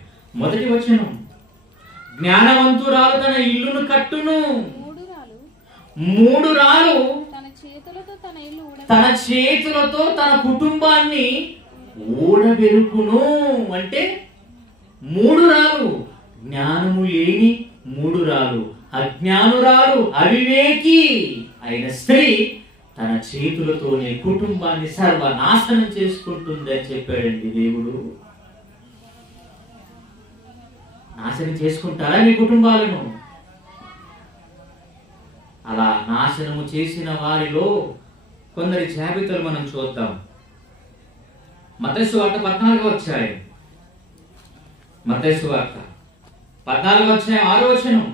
1వ వచనం. జ్ఞానవంతురాలు తన ఇల్లును కట్టును, మూడు రాలు తన చేతులతో తన కుటుంబాన్ని ఊడబెరుకును. అంటే 3 రాలు. జ్ఞానము లేని 3 రాలు, అజ్ఞానురాలు, అవివేకి అయిన స్త్రీ తన చేతులతోనే కుటుంబాన్ని సర్వనాశనం చేసుకుంటుంది అని చెప్పాడండి దేవుడు. నాశనం చేసుకుంటారా మీ కుటుంబాలను? అలా నాశనము చేసిన వారిలో కొందరి జాబితాలు మనం చూద్దాం. మత్తయి సువార్త 14వ అధ్యాయం. మత్తయి సువార్త 14వ అధ్యాయం 6వ వచనం.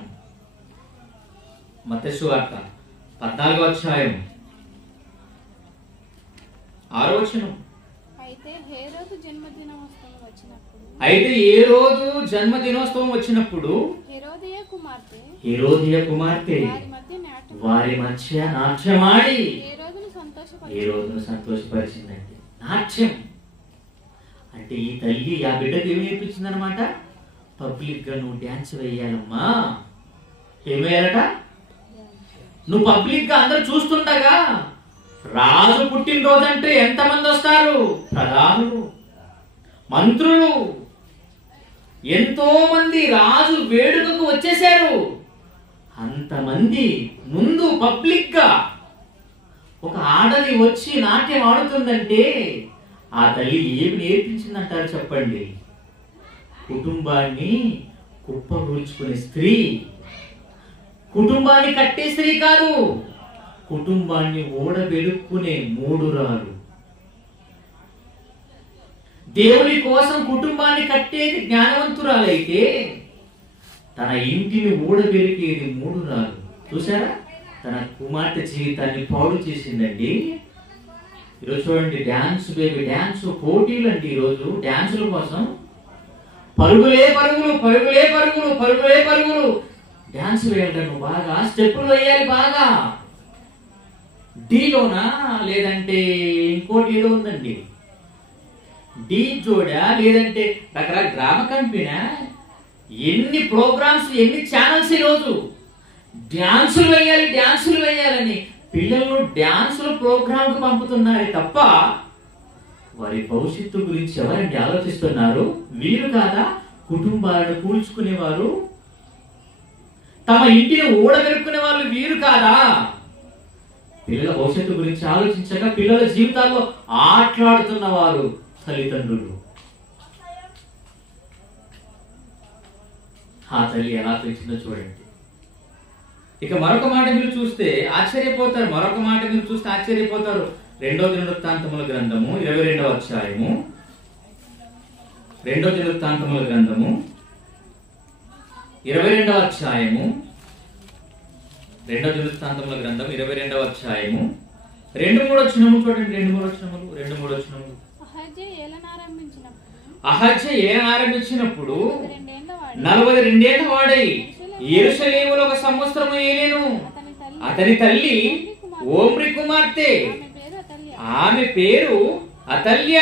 మత్తయి సువార్త 14వ అధ్యాయం 6వ వచనం. అయితే ఏ రోజు జన్మదినోత్సవం వచ్చినప్పుడు హేరోదియ కుమార్తె వారి మధ్య నాట్యమాడి ఏ రోజును సంతోషపరిచిందండి. నాట్యం అంటే ఈ తల్లి ఆ బిడ్డకి ఏమి నేర్పించింది అనమాట? పబ్లిక్ గా నువ్వు డ్యాన్స్ వేయాలమ్మా. ఏం వేయాలట? నువ్వు పబ్లిక్ గా అందరూ చూస్తుండగా, రాజు పుట్టినరోజు అంటే ఎంతమంది వస్తారు? ప్రధానులు, మంత్రులు, ఎంతో మంది రాజు వేడుకకు వచ్చేశారు. అంతమంది ముందు పబ్లిక్ గా ఒక ఆడది వచ్చి నాట్యం ఆడుతుందంటే ఆ తల్లి ఏమి నేర్పించిందంటారు చెప్పండి? కుటుంబాన్ని కుప్పగూల్చుకునే స్త్రీ, కుటుంబాన్ని కట్టే స్త్రీ కాదు, కుటుంబాన్ని ఓడబెలుక్కునే 3 రాలు. దేవుని కోసం కుటుంబాన్ని కట్టేది జ్ఞానవంతురాలైతే తన ఇంటిని ఊడబెరికేది 3 రాలు. చూసారా? తన కుమార్తె జీవితాన్ని పాడు చేసిందండి. ఈరోజు చూడండి, డ్యాన్స్ బేబీ డ్యాన్స్ పోటీలు అండి. ఈరోజు డ్యాన్సుల కోసం పరుగులే పరుగులు, పరుగులే పరుగులు, పరుగులే పరుగులు. డ్యాన్స్ వేయాలి, నువ్వు బాగా స్టెప్పులు వేయాలి, బాగా డీలోనా లేదంటే ఇంకోటి ఏదో ఉందండి, డీ జోడా లేదంటే రకరకాల గ్రామ కంపెనీ, ఎన్ని ప్రోగ్రామ్స్, ఎన్ని ఛానల్స్ ఈరోజు డ్యాన్సులు వేయాలి, డ్యాన్సులు వేయాలని పిల్లలను డ్యాన్సుల ప్రోగ్రామ్ కు పంపుతున్నారే తప్ప వారి భవిష్యత్తు గురించి ఎవరండి ఆలోచిస్తున్నారు? వీరు కాదా కుటుంబాలను కూల్చుకునేవారు? తమ ఇంటిని ఊడబెరుక్కునే వాళ్ళు వీరు కాదా? పిల్లల భవిష్యత్తు గురించి ఆలోచించక పిల్లల జీవితాల్లో ఆటలాడుతున్న వారు తల్లిదండ్రులు. ఆ తల్లి ఎలా పెంచిందో చూడండి. ఇక మరొక మాట మీరు చూస్తే ఆశ్చర్యపోతారు. మరొక మాట మీరు చూస్తే ఆశ్చర్యపోతారు. 2వ దినవృత్తాంతముల గ్రంథము 22వ అధ్యాయము. 2వ దినవృత్తాంతముల గ్రంథము 22వ అధ్యాయము. 2వ దినవృత్తాంతముల గ్రంథం 22వ అధ్యాయము 2-3 వచనములు చూడండి. 2-3 వచనములు. అహజ్య ఏలన ఆరంభించినప్పుడు 42 ఏళ్ల వాడై యెరూషలేములో 1 సంవత్సరము ఏలెను. అతని తల్లి ఓమ్రి కుమార్తె, ఆమె పేరు అతల్య.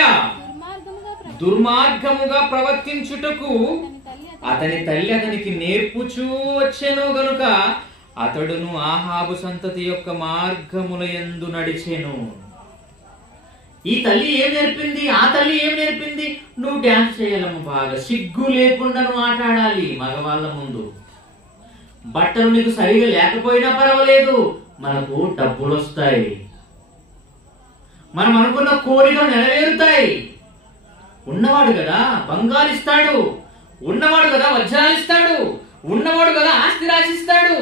దుర్మార్గముగా ప్రవర్తించుటకు అతని తల్లి అతనికి నేర్పుచూ వచ్చెను గనుక అతడును ఆహాబు సంతతి యొక్క మార్గముల యందు నడిచెను. ఈ తల్లి ఏం నేర్పింది? ఆ తల్లి ఏం నేర్పింది? నువ్వు డ్యాన్స్ చేయాలమ్మ, బాగా సిగ్గు లేకుండా నువ్వు ఆటాడాలి మగవాళ్ళ ముందు. బట్టలు నీకు సరిగా లేకపోయినా పర్వాలేదు, మనకు డబ్బులు వస్తాయి, మనం అనుకున్న కోరికలు నెరవేరుతాయి. ఉన్నవాడు కదా బంగారు ఇస్తాడు, ఉన్నవాడు కదా వజ్రాలు ఇస్తాడు, ఉన్నవాడు కదా ఆస్తి రాసిస్తాడు.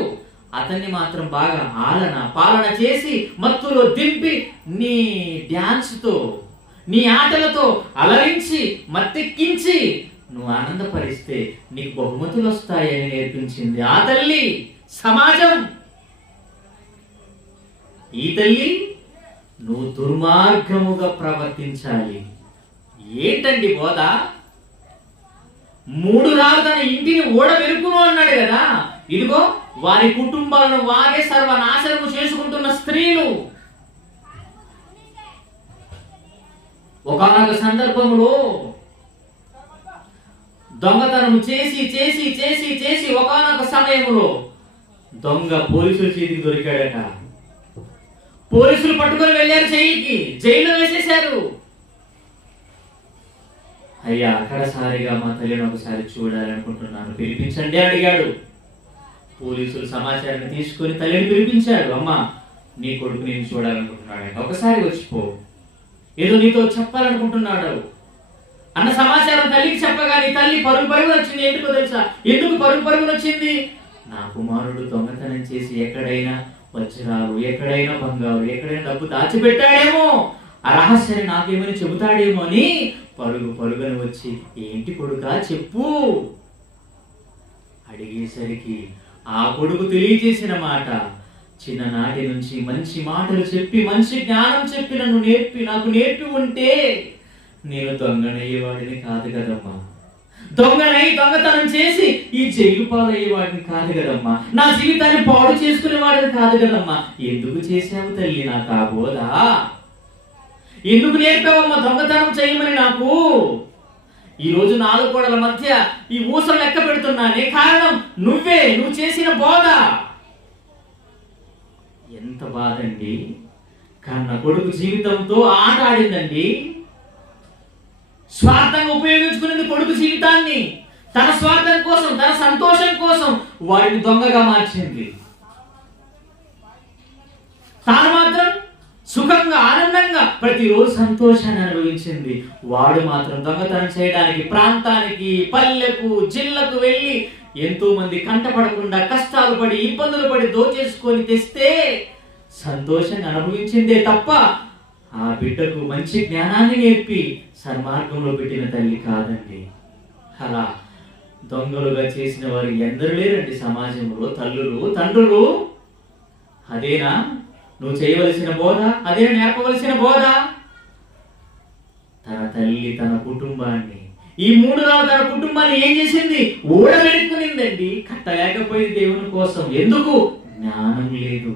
అతన్ని మాత్రం బాగా ఆలన పాలన చేసి మత్తులో దింపి నీ డ్యాన్స్ తో నీ ఆటలతో అలరించి మత్తెక్కించి నువ్వు ఆనందపరిస్తే నీకు బహుమతులు వస్తాయని నేర్పించింది ఆ తల్లి సమాజం. ఈ తల్లి నువ్వు దుర్మార్గముగా ప్రవర్తించాలి. ఏంటండి బోధ? 3 రాళ్ళు తన ఇంటిని ఓడబెరుకును అన్నాడు కదా. ఇదిగో వారి కుటుంబాలను వారే సర్వనాశనము చేసుకుంటున్న స్త్రీలు. ఒకానొక సందర్భంలో దొంగతనం చేసి చేసి చేసి చేసి ఒకానొక సమయంలో దొంగ పోలీసుల చేతికి దొరికాడట. పోలీసులు పట్టుకొని వెళ్ళారు జైలుకి, జైల్లో వేసేశారు. అయ్యా అక్కడసారిగా మా తల్లిని ఒకసారి చూడాలనుకుంటున్నాను, పిలిపించండి అడిగాడు. పోలీసులు సమాచారాన్ని తీసుకొని తల్లిని పిలిపించాడు. అమ్మా నీ కొడుకు నేను చూడాలనుకుంటున్నాడు, ఒకసారి వచ్చిపో, ఏదో నీతో చెప్పాలనుకుంటున్నాడు అన్న సమాచారం తల్లికి చెప్పగానే తల్లి పరుగు పరుగున వచ్చింది. ఎందుకో తెలుసా? ఎందుకు పరుగు పరుగున వచ్చింది? నా కుమారుడు దొంగతనం చేసి ఎక్కడైనా వజ్రాలు, ఎక్కడైనా బంగారు, ఎక్కడైనా డబ్బు దాచిపెట్టాడేమో, ఆ రహస్యాన్ని నాకేమని చెబుతాడేమో అని పరుగు పరుగుని వచ్చి ఏంటి కొడుకా చెప్పు అడిగేసరికి ఆ కొడుకు తెలియజేసిన మాట, చిన్ననాటి నుంచి మంచి మాటలు చెప్పి మంచి జ్ఞానం చెప్పి నాకు నేర్పి ఉంటే నేను దొంగనయ్యేవాడిని కాదు కదమ్మా, దొంగతనం చేసి ఈ జైలు పాలయ్యేవాడిని కాదు కదమ్మా, నా జీవితాన్ని పాడు చేసుకునేవాడిని కాదు కదమ్మా. ఎందుకు చేశావు తల్లి నాకు ఆ బోధ? ఎందుకు నేర్పావమ్మా దొంగతనం చేయమని నాకు? ఈ రోజు 4 గోడల మధ్య ఈ ఊసలు లెక్క పెడుతున్నానే కారణం నువ్వు చేసిన బోధ. ఎంత బాధండి! కన్న కొడుకు జీవితంతో ఆట ఆడిందండి. స్వార్థంగా ఉపయోగించుకునేది కొడుకు జీవితాన్ని, తన స్వార్థం కోసం, తన సంతోషం కోసం వాడిని దొంగగా మార్చింది. తాను మాత్రం సుఖంగా ఆనందంగా ప్రతిరోజు సంతోషాన్ని అనుభవించింది. వాడు మాత్రం దొంగతనం చేయడానికి ప్రాంతానికి, పల్లెకు, జిల్లకు వెళ్ళి ఎంతో మంది కంటపడకుండా కష్టాలు పడి ఇబ్బందులు పడి దోచేసుకొని తెస్తే సంతోషంగా అనుభవించిందే తప్ప ఆ బిడ్డకు మంచి జ్ఞానాన్ని నేర్పి సన్మార్గంలో పెట్టిన తల్లి కాదండి. అలా దొంగలుగా చేసిన వారు ఎందరు లేరండి సమాజంలో, తల్లులు తండ్రులు. అదేనా నువ్వు చేయవలసిన బోధ? అదేనా నేర్పవలసిన బోధ? తన తల్లి తన కుటుంబాన్ని, ఈ 3 రాళ్ళు తన కుటుంబాన్ని ఏం చేసింది? ఊడబెట్టుకునిందండి. కట్టలేకపోయింది దేవుని కోసం. ఎందుకు? జ్ఞానం లేదు.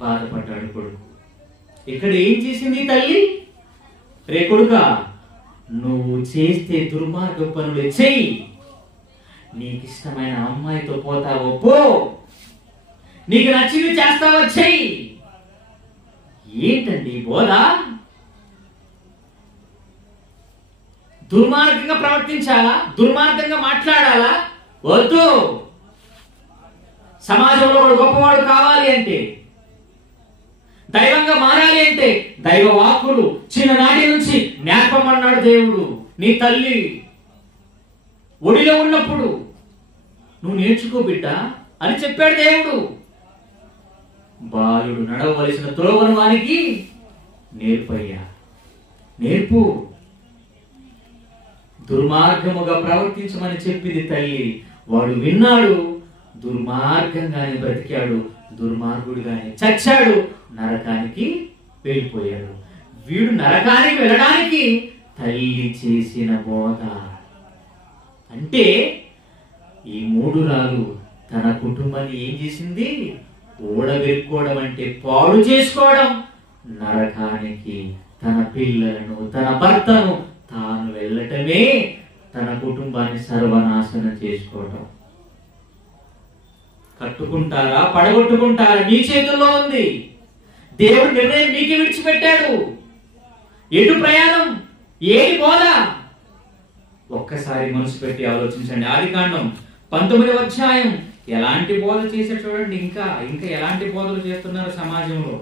బాధపడ్డాడు కొడుకు. ఇక్కడ ఏం చేసింది తల్లి? రే కొడుకా, నువ్వు చేస్తే దుర్మార్గ పనులు చెయ్యి, నీకు ఇష్టమైన అమ్మాయితో పోతావో పో, నీకు నచ్చింది చేస్తావో చెయ్యి. ఏంటండి బోధ? దుర్మార్గంగా ప్రవర్తించాలా? దుర్మార్గంగా మాట్లాడాలా? వద్దు. సమాజంలో వాడు గొప్పవాడు కావాలి అంటే, దైవంగా మారాలి అంటే దైవ వాక్కులు చిన్ననాటి నుంచి నేర్పమన్నాడు దేవుడు. నీ తల్లి ఒడిలో ఉన్నప్పుడు నువ్వు నేర్చుకో బిడ్డ అని చెప్పాడు దేవుడు. బాలుడు నడవలసిన త్రోవను వానికి నేర్పయ్యా, నేర్పు. దుర్మార్గముగా ప్రవర్తించమని చెప్పింది తల్లి. వాడు విన్నాడు, దుర్మార్గంగానే బ్రతికాడు, దుర్మార్గుడిగానే చచ్చాడు, నరకానికి వెళ్ళిపోయాడు. వీడు నరకానికి వెళ్ళడానికి తల్లి చేసిన బోధ. అంటే ఈ 3 రాళ్ళు తన కుటుంబాన్ని ఏం చేసింది? ఓడబెరుకోవడం అంటే పాడు చేసుకోవడం, నరకానికి తన పిల్లలను, తన భర్తను తాను వెళ్ళటమే తన కుటుంబాన్ని సర్వనాశనం చేసుకోవడం. కట్టుకుంటారా పడగొట్టుకుంటారా మీ చేతుల్లో ఉంది. దేవుడు నిర్ణయం మీకే విడిచిపెట్టాడు. ఎటు ప్రయాణం? ఏది బోధ? ఒక్కసారి మనసు పెట్టి ఆలోచించండి. ఆదికాండం 19వ అధ్యాయం ఎలాంటి బోధ చేశారు చూడండి. ఇంకా ఇంకా ఎలాంటి బోధలు చేస్తున్నారు సమాజంలో.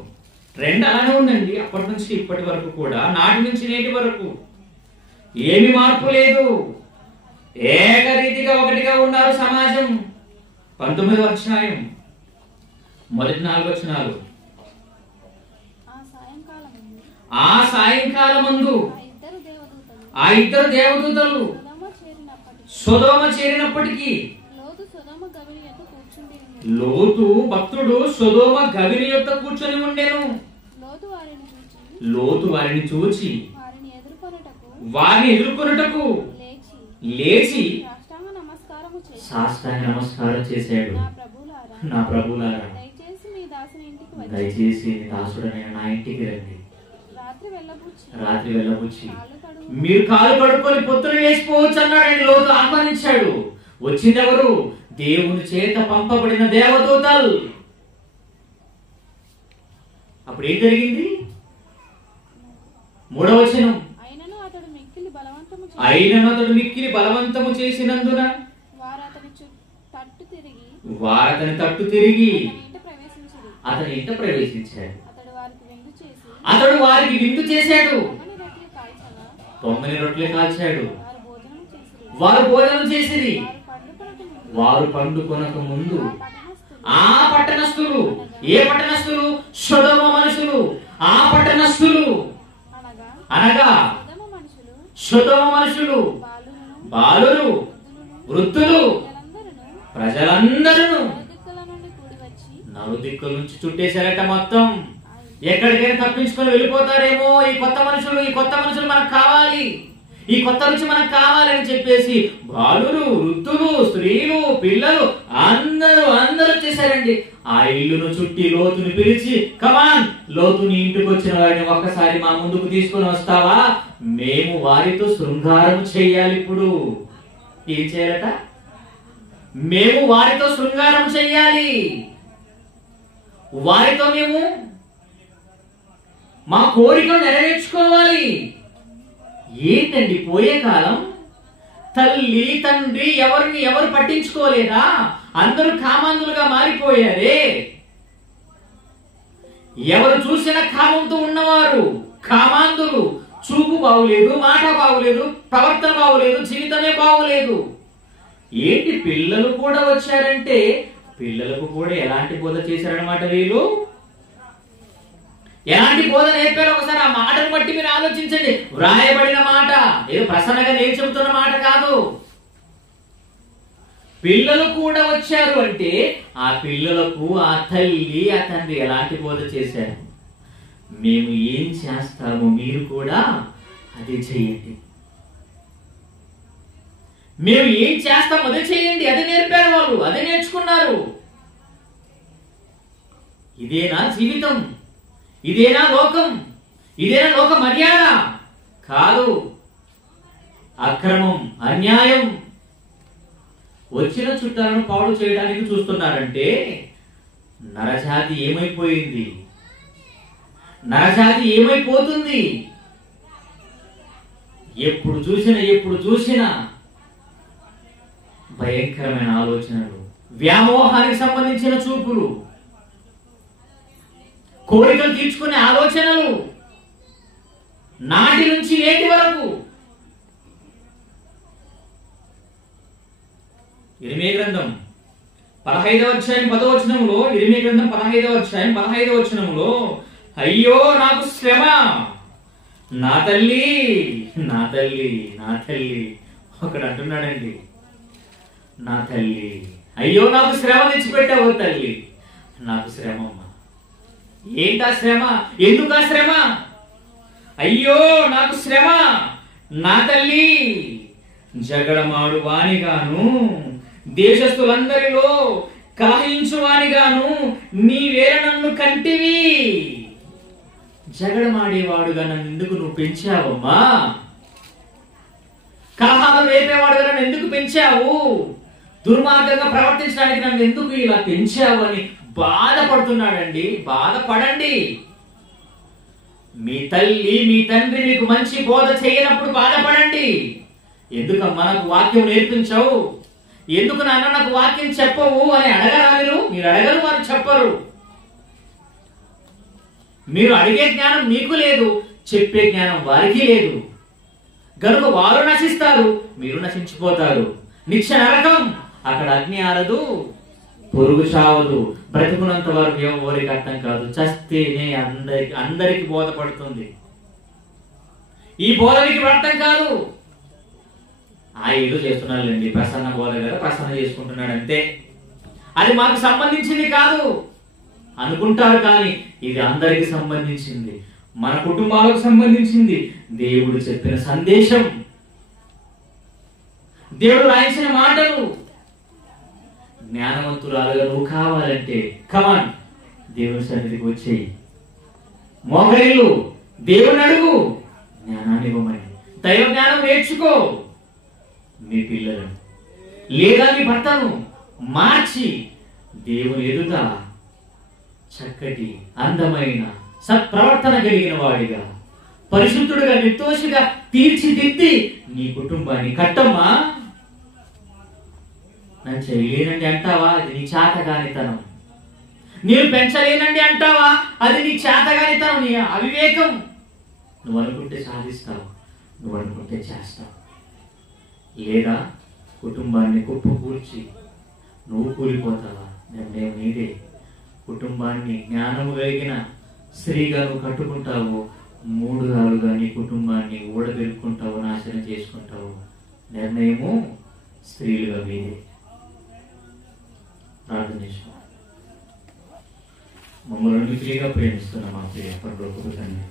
ట్రెండ్ అలానే ఉందండి. అప్పటి నుంచి ఇప్పటి వరకు కూడా, నాటి నుంచి నేటి వరకు ఏమి మార్పు లేదు. ఏకరీతిగా ఒకటిగా ఉన్నారు సమాజం. 19వ అధ్యాయం మొదటి 4 వచనాలు. ఆ సాయంకాలమందు ఆ ఇద్దరు దేవదూతలు సొదొమ చేరినప్పటికీ, లోతు భక్తుడు సొదొమ గవిని యొద్ద కూర్చొని ఉండెను. లోతు వారిని చూచి వారిని ఎదుర్కొనుటకు లేచి సాష్టాంగ నమస్కారం చేశాడు. నా ప్రభులారా, దయచేసి నీ దాసుడైన నా ఇంటికి రండి. రాత్రి వెళ్ళబుచ్చి మీరు కాలు కడుక్కొని పొద్దున వేసిపోవచ్చు అన్నాడండి. లోతు ఆహ్వానించాడు. వచ్చిందెవరు? దేవుని చేత పంపబడిన దేవదూతలు. అప్పుడు ఏం జరిగింది? 3వ వచనం. అయినను అతడు మిక్కిలి బలవంతము చేసినందున వారతని తట్టు తిరిగి అతని ఇంట ప్రవేశించాడు. అతడు వారికి విందు చేశాడు. 9 రొట్టెలు కాల్చాడు. వారు భోజనం చేసిరి. వారు పండుకొనక ముందు ఆ పట్టణస్థులు, ఏ పట్టణస్థులు? సొదొమ మనుషులు. ఆ పట్టణస్థులు అనగా సొదొమ మనుషులు, బాలురు, వృద్ధులు, ప్రజలందరూ నలుదిక్కుల నుంచి చుట్టేశారట. మొత్తం ఎక్కడికైనా తప్పించుకొని వెళ్ళిపోతారేమో ఈ కొత్త మనుషులు మనకు కావాలి, ఈ కొత్త రుచి మనకు కావాలని చెప్పేసి బాలురు, వృద్ధులు, స్త్రీలు, పిల్లలు అందరూ వచ్చేసారండి. ఆ ఇల్లును చుట్టి లోతుని పిలిచి, కమాన్, లోతుని ఇంటికి వచ్చిన వారిని ఒక్కసారి మా ముందుకు తీసుకొని వస్తావా? మేము వారితో శృంగారం చేయాలి. ఇప్పుడు ఏం చేయాలట? మేము వారితో శృంగారం చెయ్యాలి. వారితో మేము మా కోరికను నెరవేర్చుకోవాలి. ఏంటండి పోయే కాలం? తల్లి తండ్రి ఎవరిని ఎవరు పట్టించుకోలేదా? అందరూ కామాంధులుగా మారిపోయారే. ఎవరు చూసిన కామంతో ఉన్నవారు కామాంధులు. చూపు బాగులేదు, మాట బాగులేదు, ప్రవర్తన బాగులేదు, జీవితమే బాగులేదు. ఏంటి పిల్లలు కూడా వచ్చారంటే పిల్లలకు కూడా ఎలాంటి బోధ చేశారనమాట వీళ్ళు. ఎలాంటి బోధ నేర్పారో ఒకసారి ఆ మాటను బట్టి మీరు ఆలోచించండి. వ్రాయబడిన మాట, ఏదో ప్రసన్నగా నేను చెబుతున్న మాట కాదు. పిల్లలు కూడా వచ్చారు అంటే ఆ పిల్లలకు ఆ తల్లి ఆ తండ్రి ఎలాంటి బోధ చేశారు? మేము ఏం చేస్తామో మీరు కూడా అదే చేయండి. మేము ఏం చేస్తాం అదే చేయండి. అదే నేర్పారు వాళ్ళు, అదే నేర్చుకున్నారు. ఇదేనా జీవితం? ఇదేనా లోకం? ఇదేనా లోక మర్యాద? కాదు. అక్రమం, అన్యాయం. వచ్చిన చుట్టాలను పాడు చేయడానికి చూస్తున్నారంటే నరజాతి ఏమైపోయింది? నరజాతి ఏమైపోతుంది? ఎప్పుడు చూసినా భయంకరమైన ఆలోచనలు, వ్యామోహానికి సంబంధించిన చూపులు, కోరికలు తీర్చుకునే ఆలోచనలు, నాటి నుంచి నేటి వరకు. ఇర్మీయా గ్రంథం 15వ అధ్యాయం 10వ వచనంలో, ఇర్మీయా గ్రంథం 15వ అధ్యాయం 15వ వచనంలో, అయ్యో నాకు శ్రమ, నా తల్లి నా తల్లి నా తల్లి. ఒకడు అంటున్నాడండి, నా తల్లి, అయ్యో నాకు శ్రమ తెచ్చిపెట్టావు తల్లి, నాకు శ్రమ. ఏంటా శ్రమ? ఎందుకా శ్రమ? అయ్యో నాకు శ్రమ, నా తల్లి, జగడమాడు వానిగాను, దేశస్తులందరిలో కలహించు వానిగాను నీవేర నన్ను కంటివి. జగడమాడేవాడుగా నన్ను ఎందుకు నువ్వు పెంచావమ్మా? కలహాలు రేపేవాడుగా నన్ను ఎందుకు పెంచావు? దుర్మార్గంగా ప్రవర్తించడానికి నన్ను ఎందుకు ఇలా పెంచావు అని బాధపడుతున్నాడండి. బాధపడండి. మీ తల్లి మీ తండ్రి మీకు మంచి బోధ చేయనప్పుడు బాధపడండి. ఎందుకమ్మా నాకు వాక్యం నేర్పించావు, ఎందుకు నాన్న నాకు వాక్యం చెప్పవు అని అడగరా మీరు అడగరు, వారు చెప్పరు. మీరు అడిగే జ్ఞానం మీకు లేదు, చెప్పే జ్ఞానం వారికి లేదు. గనుక వారు నశిస్తారు, మీరు నశించిపోతారు. నిత్య నరకం, అక్కడ అగ్ని ఆరదు, పొరుగు చావదు. బ్రతుకున్నంత వరకు ఎవరికి అర్థం కాదు, చస్తేనే అందరికి బోధపడుతుంది. ఈ బోధనికి అర్థం కాదు. ఏదో చేస్తున్నాడండి, ప్రసన్న బోధ కదా, ప్రసన్న చేసుకుంటున్నాడు అంతే, అది మాకు సంబంధించింది కాదు అనుకుంటారు. కానీ ఇది అందరికి సంబంధించింది, మన కుటుంబాలకు సంబంధించింది. దేవుడు చెప్పిన సందేశం, దేవుడు రాయించిన మాటలు. జ్ఞానవంతురాలుగా నువ్వు కావాలంటే కమాన్, దేవుని సన్నిధికి వచ్చేయి, మోకరిల్లు, దేవుని అడుగు, జ్ఞానాన్ని ఇవ్వమని. దైవ జ్ఞానం నేర్చుకో. మీ పిల్లలను లేదా మీ భర్తను మార్చి దేవుని ఎదుట చక్కటి అందమైన సత్ప్రవర్తన కలిగిన వాడిగా, పరిశుద్ధుడిగా, నిర్దోషిగా తీర్చిదిద్ది నీ కుటుంబాన్ని కట్టమ్మా. నన్ను చేయలేనండి అంటావా, అది నీ చేతగానితనం. నేను పెంచలేనండి అంటావా, అది నీ చేతగానితనం, నీ అవివేకం. నువ్వు అనుకుంటే సాధిస్తావు, నువ్వు అనుకుంటే చేస్తావు. లేదా కుటుంబాన్ని కుప్పకూర్చి నువ్వు కూలిపోతావా, నిర్ణయం నీదే. కుటుంబాన్ని జ్ఞానము కలిగిన స్త్రీగా నువ్వు కట్టుకుంటావు, 3 రాలుగా నీ కుటుంబాన్ని ఊడబెరుకుంటావు, నాశనం చేసుకుంటావు. నిర్ణయము స్త్రీలుగా మీదే. ప్రార్థన చేసుకో. మమ్మల్ని మిక్కిలిగా ప్రేమిస్తున్న మా ప్రియ పరలోకపు తండ్రి,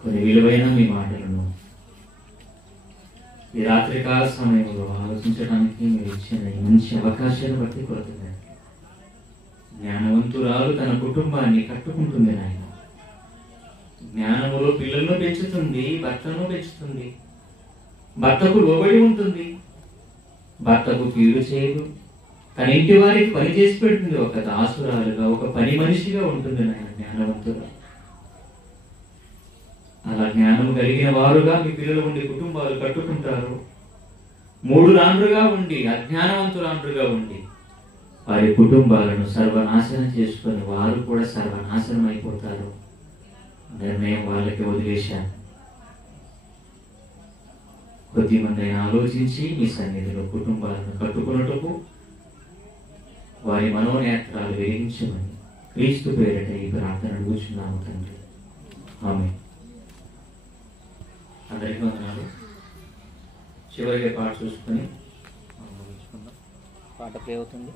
కొన్ని విలువైన మీ మాటలను ఈ రాత్రికాల సమయంలో ఆలోచించడానికి మీరు ఇచ్చిన ఈ మంచి అవకాశాన్ని బట్టి కొడుతున్నాను. జ్ఞానవంతురాలు తన కుటుంబాన్ని కట్టుకుంటుంది నాయన. జ్ఞానములో పిల్లలను పెంచుతుంది, భర్తను పెంచుతుంది, భర్తకు లోబడి ఉంటుంది, భర్తకు కీడు చేయదు, తన ఇంటి వారికి పని చేసి పెడుతుంది. ఒక దాసురాలుగా, ఒక పని మనిషిగా ఉంటుంది నాయన జ్ఞానవంతురాలు. అలా జ్ఞానం కలిగిన వారుగా మీ పిల్లలు ఉండి కుటుంబాలు కట్టుకుంటారు. 3 రాండ్రుగా ఉండి, అజ్ఞానవంతురాండ్రుగా ఉండి వారి కుటుంబాలను సర్వనాశనం చేసుకొని వారు కూడా సర్వనాశనం అయిపోతారు. నిర్ణయం వాళ్ళకి వదిలేశాను. కొద్దిమంది ఆలోచించి మీ సన్నిధిలో కుటుంబాలను కట్టుకున్నట్టుకు వారి మనోనేత్రాలు వెలిగించమని క్రీస్తు పేరిట ఈ ప్రార్థన అడుగుచున్నాము తండ్రి. ఆమేన్. అందరికీ వందనాలు. చివరిగా పాట చూసుకొని పాట ప్లే అవుతుంది.